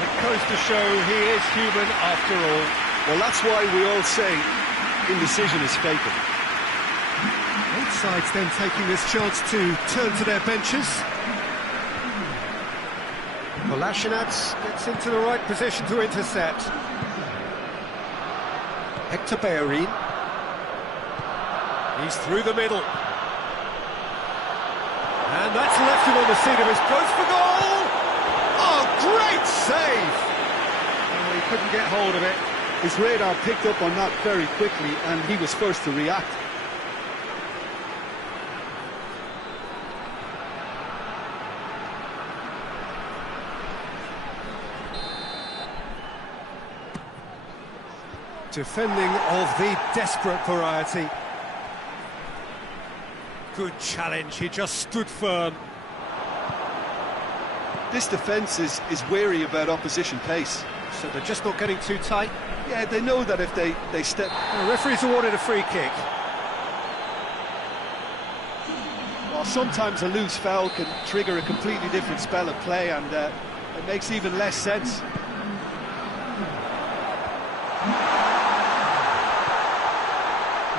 It goes to show he is human after all. Well, that's why we all say indecision is fatal. Both sides then taking this chance to turn to their benches. Kolasinac gets into the right position to intercept. Hector Bellerin. He's through the middle. And that's left him on the seat of his pants for goal! Oh, great save! Oh, he couldn't get hold of it. His radar picked up on that very quickly, and he was first to react. Defending of the desperate variety. Good challenge, he just stood firm. This defence is wary about opposition pace. So they're just not getting too tight. Yeah, they know that if they step... The referee's awarded a free kick. Well, sometimes a loose foul can trigger a completely different spell of play, and it makes even less sense.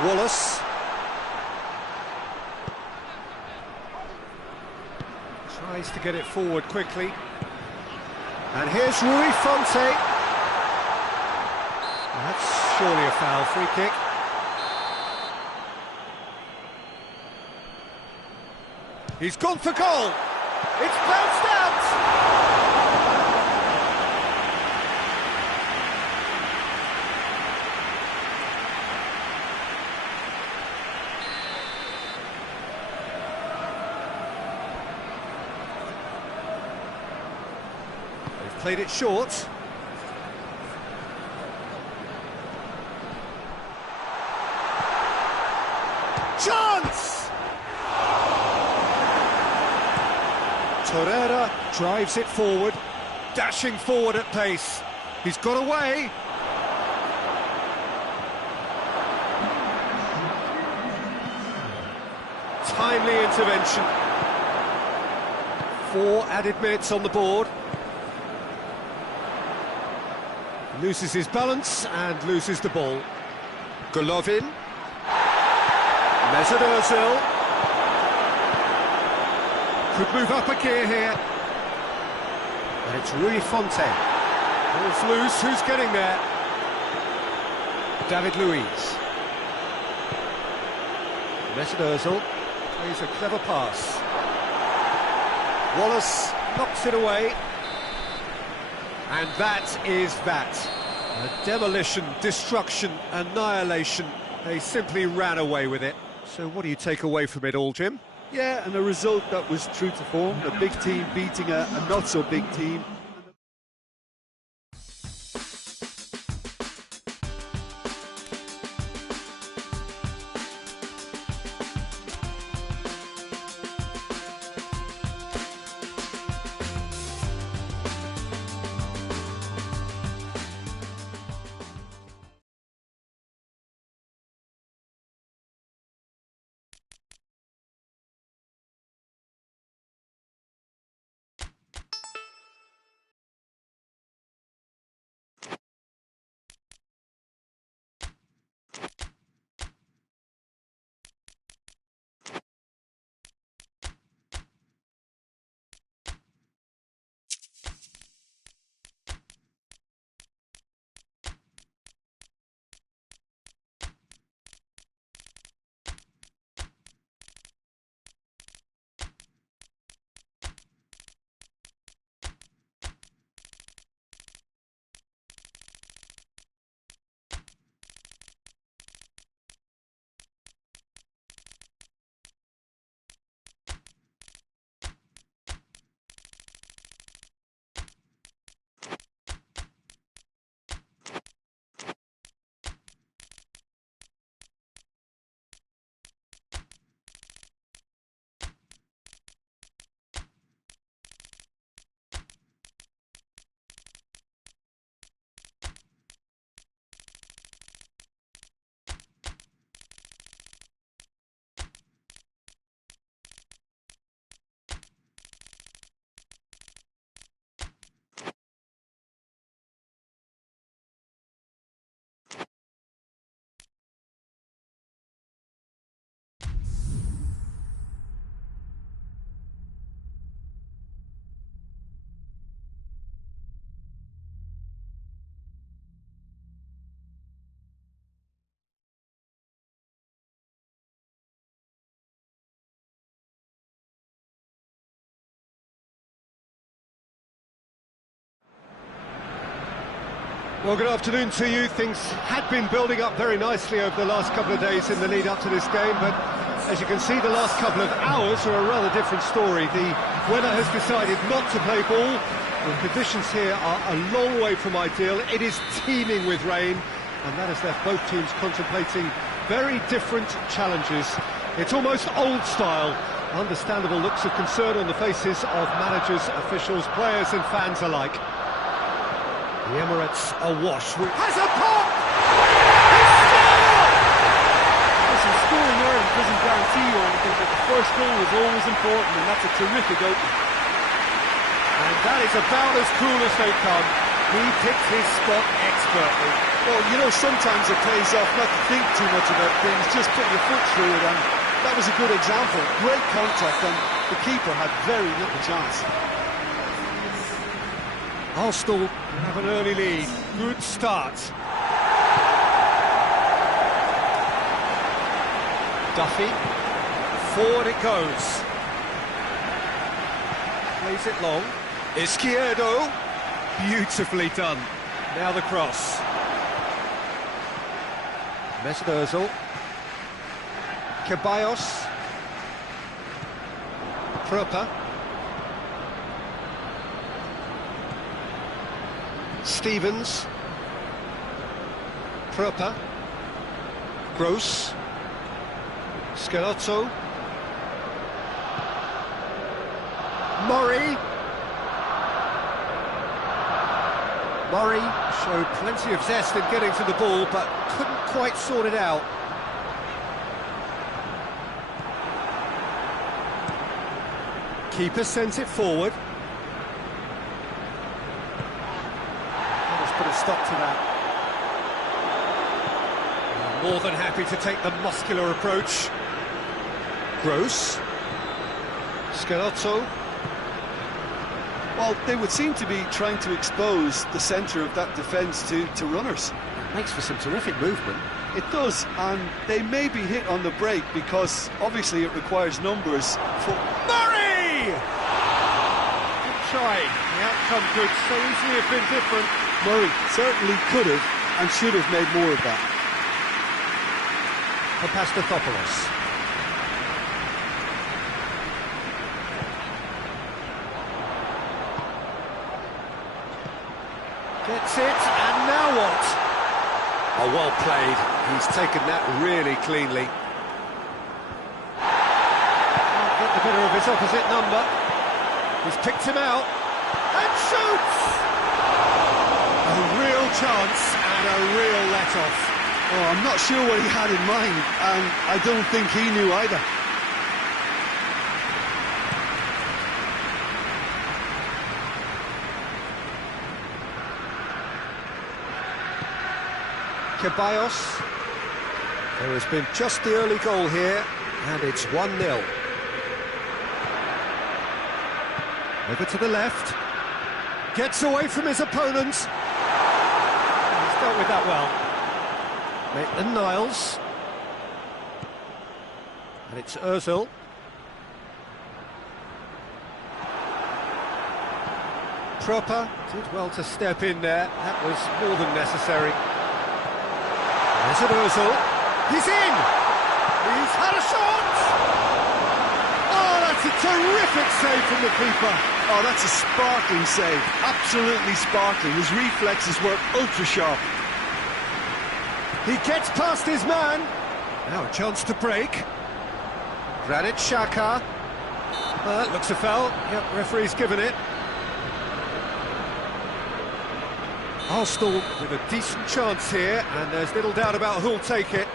Wallace. Tries to get it forward quickly. And here's Rui Fonte. That's surely a foul, free kick. He's gone for goal. It's bounced out. They've played it short. Chance! Torreira drives it forward, dashing forward at pace. He's got away. Timely intervention. 4 added minutes on the board. Loses his balance and loses the ball. Golovin. Mesut Ozil. Could move up a gear here. And it's Rui Fonte. Ball's loose, who's getting there? David Luiz. Mesut Ozil plays a clever pass. Wallace knocks it away. And that is that. A demolition, destruction, annihilation. They simply ran away with it. So what do you take away from it all, Jim? Yeah, and a result that was true to form. A big team beating a not-so-big team. Well, good afternoon to you. Things had been building up very nicely over the last couple of days in the lead up to this game, but as you can see, the last couple of hours are a rather different story. The weather has decided not to play ball. The conditions here are a long way from ideal. It is teeming with rain, and that has left both teams contemplating very different challenges. It's almost old style. Understandable looks of concern on the faces of managers, officials, players and fans alike. The Emirates awash with... Has a pop! Listen, scoring early doesn't guarantee you anything, but the first goal is always important, and that's a terrific opening. And that is about as cool as they come. He picked his spot expertly. Well, you know, sometimes it pays off not to think too much about things, just put your foot through it, and that was a good example. Great contact, and the keeper had very little chance. Arsenal have an early lead. Good start. Duffy. Forward it goes. Plays it long. Izquierdo. Beautifully done. Now the cross. Mesut Ozil. Ceballos. Proper. Stevens. Proper. Gross. Scalotto. Murray. Murray showed plenty of zest in getting to the ball, but couldn't quite sort it out. Keeper sends it forward. Let's put a stop to that. More than happy to take the muscular approach. Gross. Scalotto. Well, they would seem to be trying to expose the centre of that defence to runners. Makes for some terrific movement. It does, and they may be hit on the break because obviously it requires numbers for... Murray! Good try. The outcome could so easily have been different. Murray certainly could have and should have made more of that. Papastathopoulos. Gets it, and now what? Oh, well played. He's taken that really cleanly. Can't get the better of his opposite number. He's picked him out, and shoots! A real chance, and a real let-off. Oh, I'm not sure what he had in mind, and I don't think he knew either. Ceballos. There has been just the early goal here, and it's 1-0. Over to the left. Gets away from his opponent. He's dealt with that well. Maitland-Niles. And it's Ozil. Proper did well to step in there. That was more than necessary. There's an Ozil. He's in! He's had a shot! Oh, that's a terrific save from the keeper. Oh, that's a sparkling save. Absolutely sparkling. His reflexes were ultra-sharp. He gets past his man. Now a chance to break. Granit Xhaka. That looks a foul. Yep, referee's given it. Arsenal with a decent chance here, and there's little doubt about who'll take it.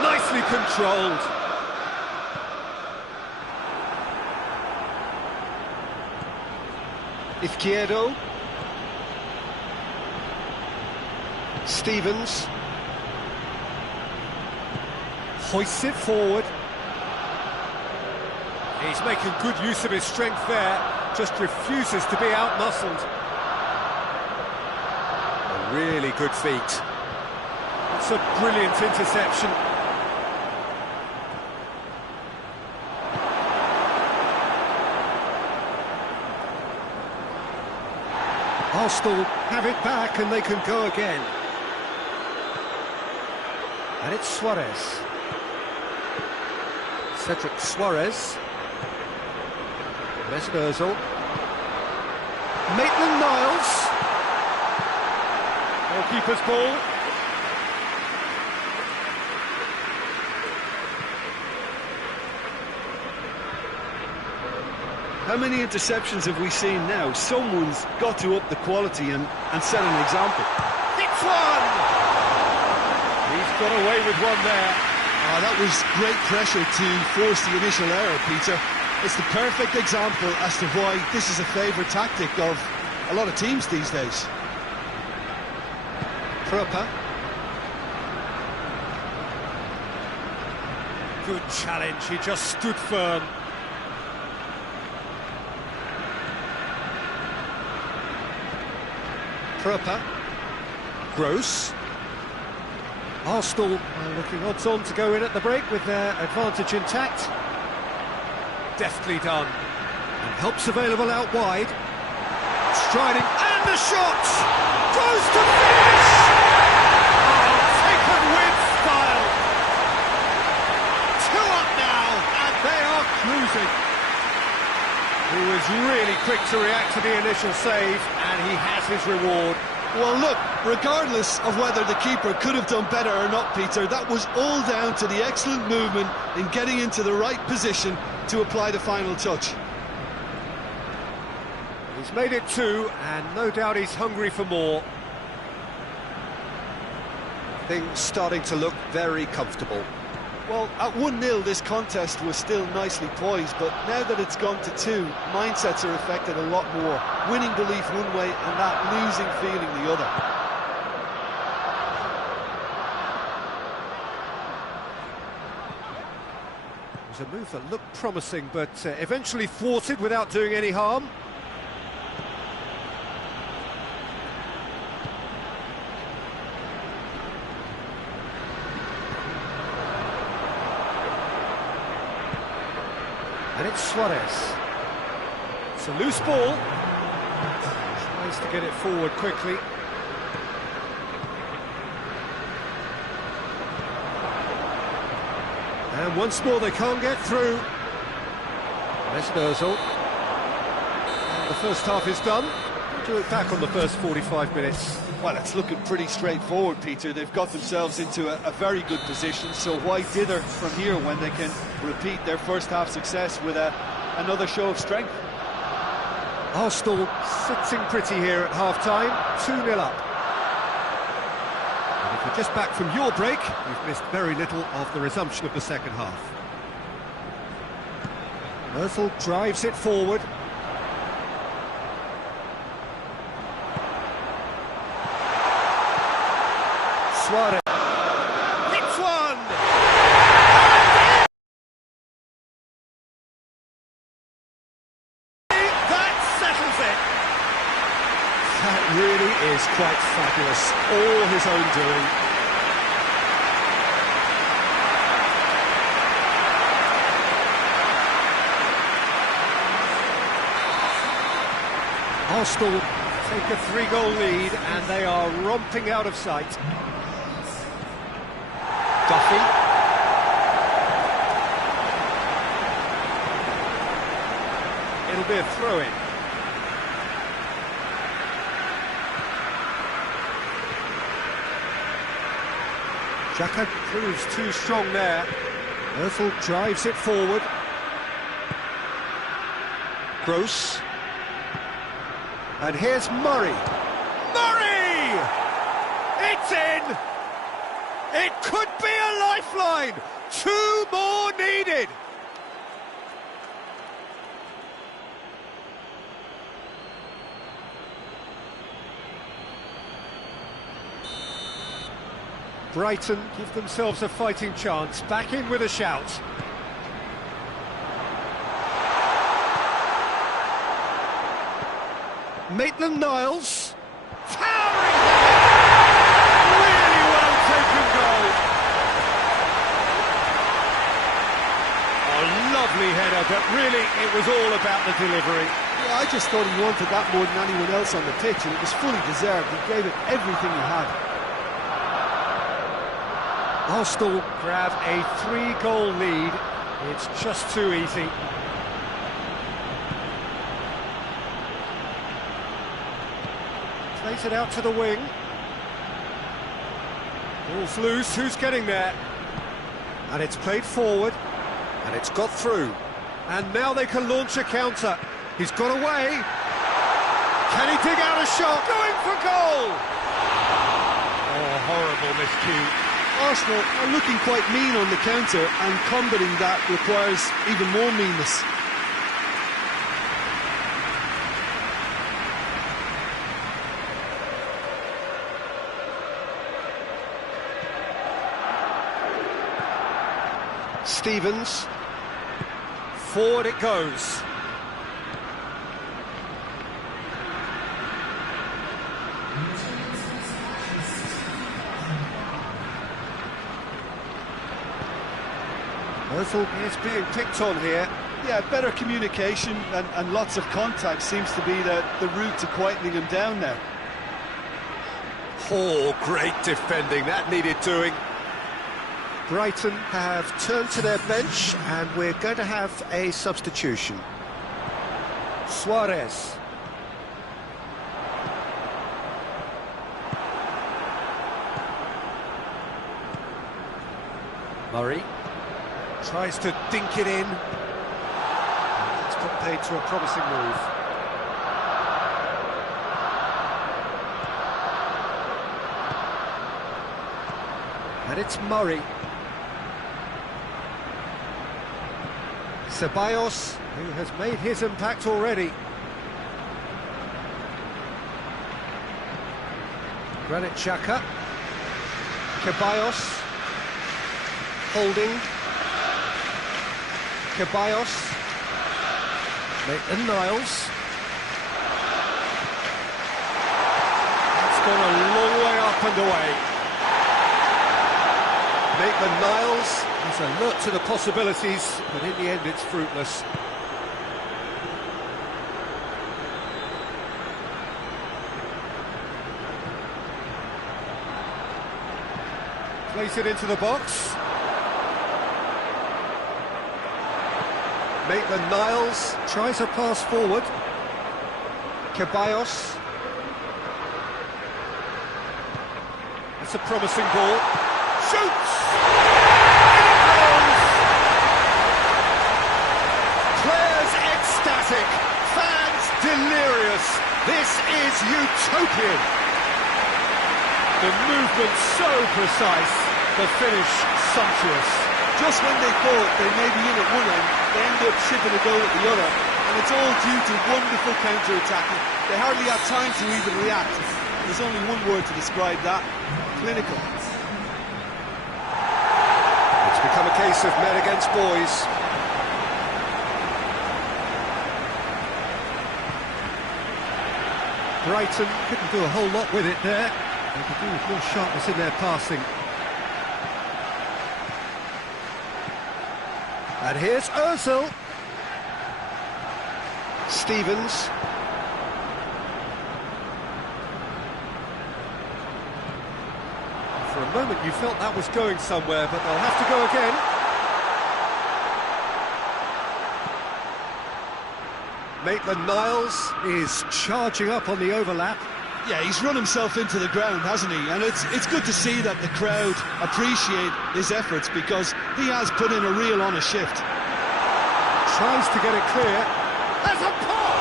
Nicely controlled. Izquierdo. Stevens. Hoists it forward. He's making good use of his strength there. just refuses to be outmuscled. A really good feat. It's a brilliant interception. Arsenal have it back and they can go again. And it's Suarez. Cedric Suarez. Mesut Ozil. Maitland-Niles. Goalkeeper's ball. How many interceptions have we seen now? Someone's got to up the quality and set an example. It's one! He's got away with one there. Oh, that was great pressure to force the initial error, Peter. It's the perfect example as to why this is a favourite tactic of a lot of teams these days. Proper. Good challenge, he just stood firm. Proper. Gross. Arsenal are looking odds on to go in at the break with their advantage intact. Deftly done. And help's available out wide. Striding, and the shot! Goes to finish! Oh, taken with style! 2 up now, and they are cruising. He was really quick to react to the initial save, and he has his reward. Well, look, regardless of whether the keeper could have done better or not, Peter, that was all down to the excellent movement in getting into the right position to apply the final touch. He's made it 2, and no doubt he's hungry for more. Things starting to look very comfortable. Well, at 1-0 this contest was still nicely poised, but now that it's gone to 2, mindsets are affected a lot more. Winning belief one way and that losing feeling the other. It was a move that looked promising, but eventually thwarted without doing any harm. And it's Suarez. It's a loose ball. Tries to get it forward quickly. And once more they can't get through. Mesut Ozil. And the first half is done. What do you look back on the first 45 minutes? Well, it's looking pretty straightforward, Peter. They've got themselves into a very good position, so why dither from here when they can repeat their first half success with another show of strength? Arsenal sitting pretty here at half-time, 2-0 up. And if you're just back from your break, you've missed very little of the resumption of the second half. Ozil drives it forward. Suarez. It's one! That settles it! That really is quite fabulous. All his own doing. Arsenal take a 3-goal lead and they are romping out of sight. Duffy. It'll be a throw-in. Xhaka proves too strong there. Ozil drives it forward. Gross. And here's Murray. Murray! It's in! It could be a lifeline! 2 more needed! Brighton give themselves a fighting chance, back in with a shout. Maitland-Niles. Towering really well taken goal. A lovely header, but really it was all about the delivery. Yeah, I just thought he wanted that more than anyone else on the pitch, and it was fully deserved. He gave it everything he had. Arsenal grab a 3-goal lead. It's just too easy. Plays it out to the wing. Ball's loose, who's getting there? And it's played forward, and it's got through. And now they can launch a counter. He's got away. Can he dig out a shot? Going for goal! Oh, horrible miscue. Arsenal are looking quite mean on the counter, and combating that requires even more meanness. Stevens. Forward it goes. Ozil is being picked on here. Yeah, better communication and lots of contact seems to be the route to quietening him down now. Oh, great defending, that needed doing. Brighton have turned to their bench, and we're going to have a substitution. Suarez. Murray tries to dink it in. It's got paid to a promising move. And it's Murray. Ceballos, who has made his impact already. Granit Xhaka. Ceballos. Holding. Ceballos. Maitland-Niles. That's gone a long way up and away. Maitland-Niles is alert to the possibilities, but in the end it's fruitless. Plays it into the box. Maitland-Niles tries a pass forward. Ceballos. That's a promising ball. Shoots! Players ecstatic, fans delirious. This is utopian. The movement so precise, the finish sumptuous. Just when they thought they may be in at one end, they end up shipping a goal at the other, and it's all due to wonderful counter-attacking. They hardly have time to even react. There's only one word to describe that: clinical. It's become a case of men against boys. Brighton couldn't do a whole lot with it there. They could do with more sharpness in their passing. And here's Ozil. Stevens. For a moment you felt that was going somewhere, but they'll have to go again. Maitland-Niles is charging up on the overlap. Yeah, he's run himself into the ground, hasn't he? And it's good to see that the crowd appreciate his efforts, because he has put in a real honest shift. Tries to get it clear. There's a pop!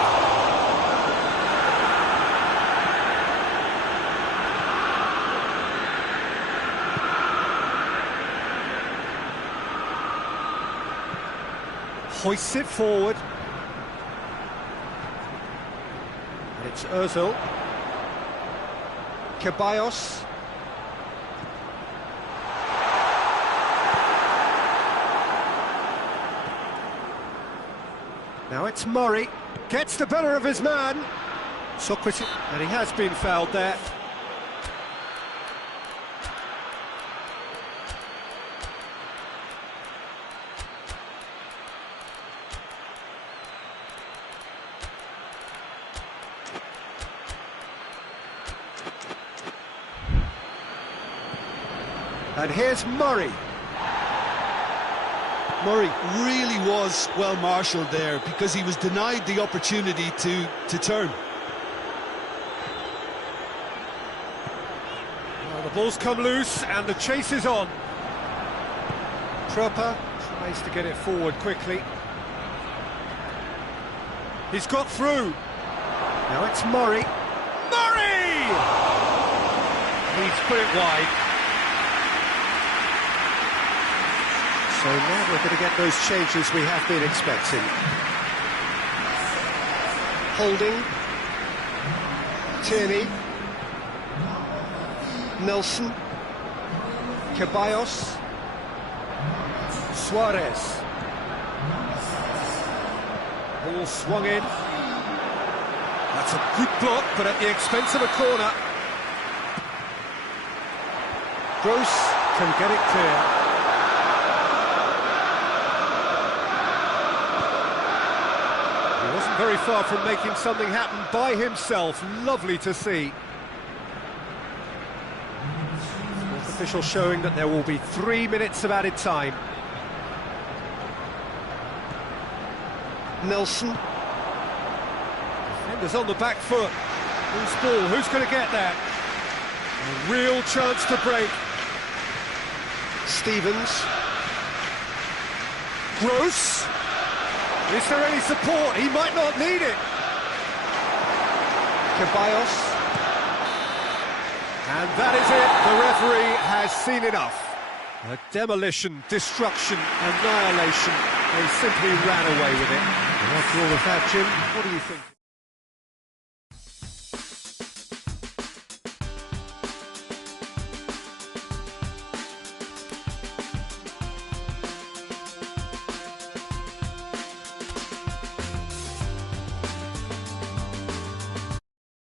Hoists it forward. And it's Ozil. Ceballos. Now it's Murray. Gets the better of his man. Socrates, and he has been fouled there. And here's Murray. Murray really was well marshalled there because he was denied the opportunity to turn. Well, the ball's come loose and the chase is on. Proper tries to get it forward quickly. He's got through. Now it's Murray. Murray! He's put it wide. So now we're going to get those changes we have been expecting. Holding. Tierney. Nelson. Ceballos. Suarez. Ball swung in. That's a good block, but at the expense of a corner. Gross can get it clear. He wasn't very far from making something happen by himself. Lovely to see. Fourth official showing that there will be 3 minutes of added time. Nelson. Defenders on the back foot. Who's ball? Who's going to get that? A real chance to break. Stevens. Gross. Is there any support? He might not need it. Ceballos. And that is it. The referee has seen enough. A demolition, destruction, annihilation. They simply ran away with it. And after all of that, Jim, what do you think?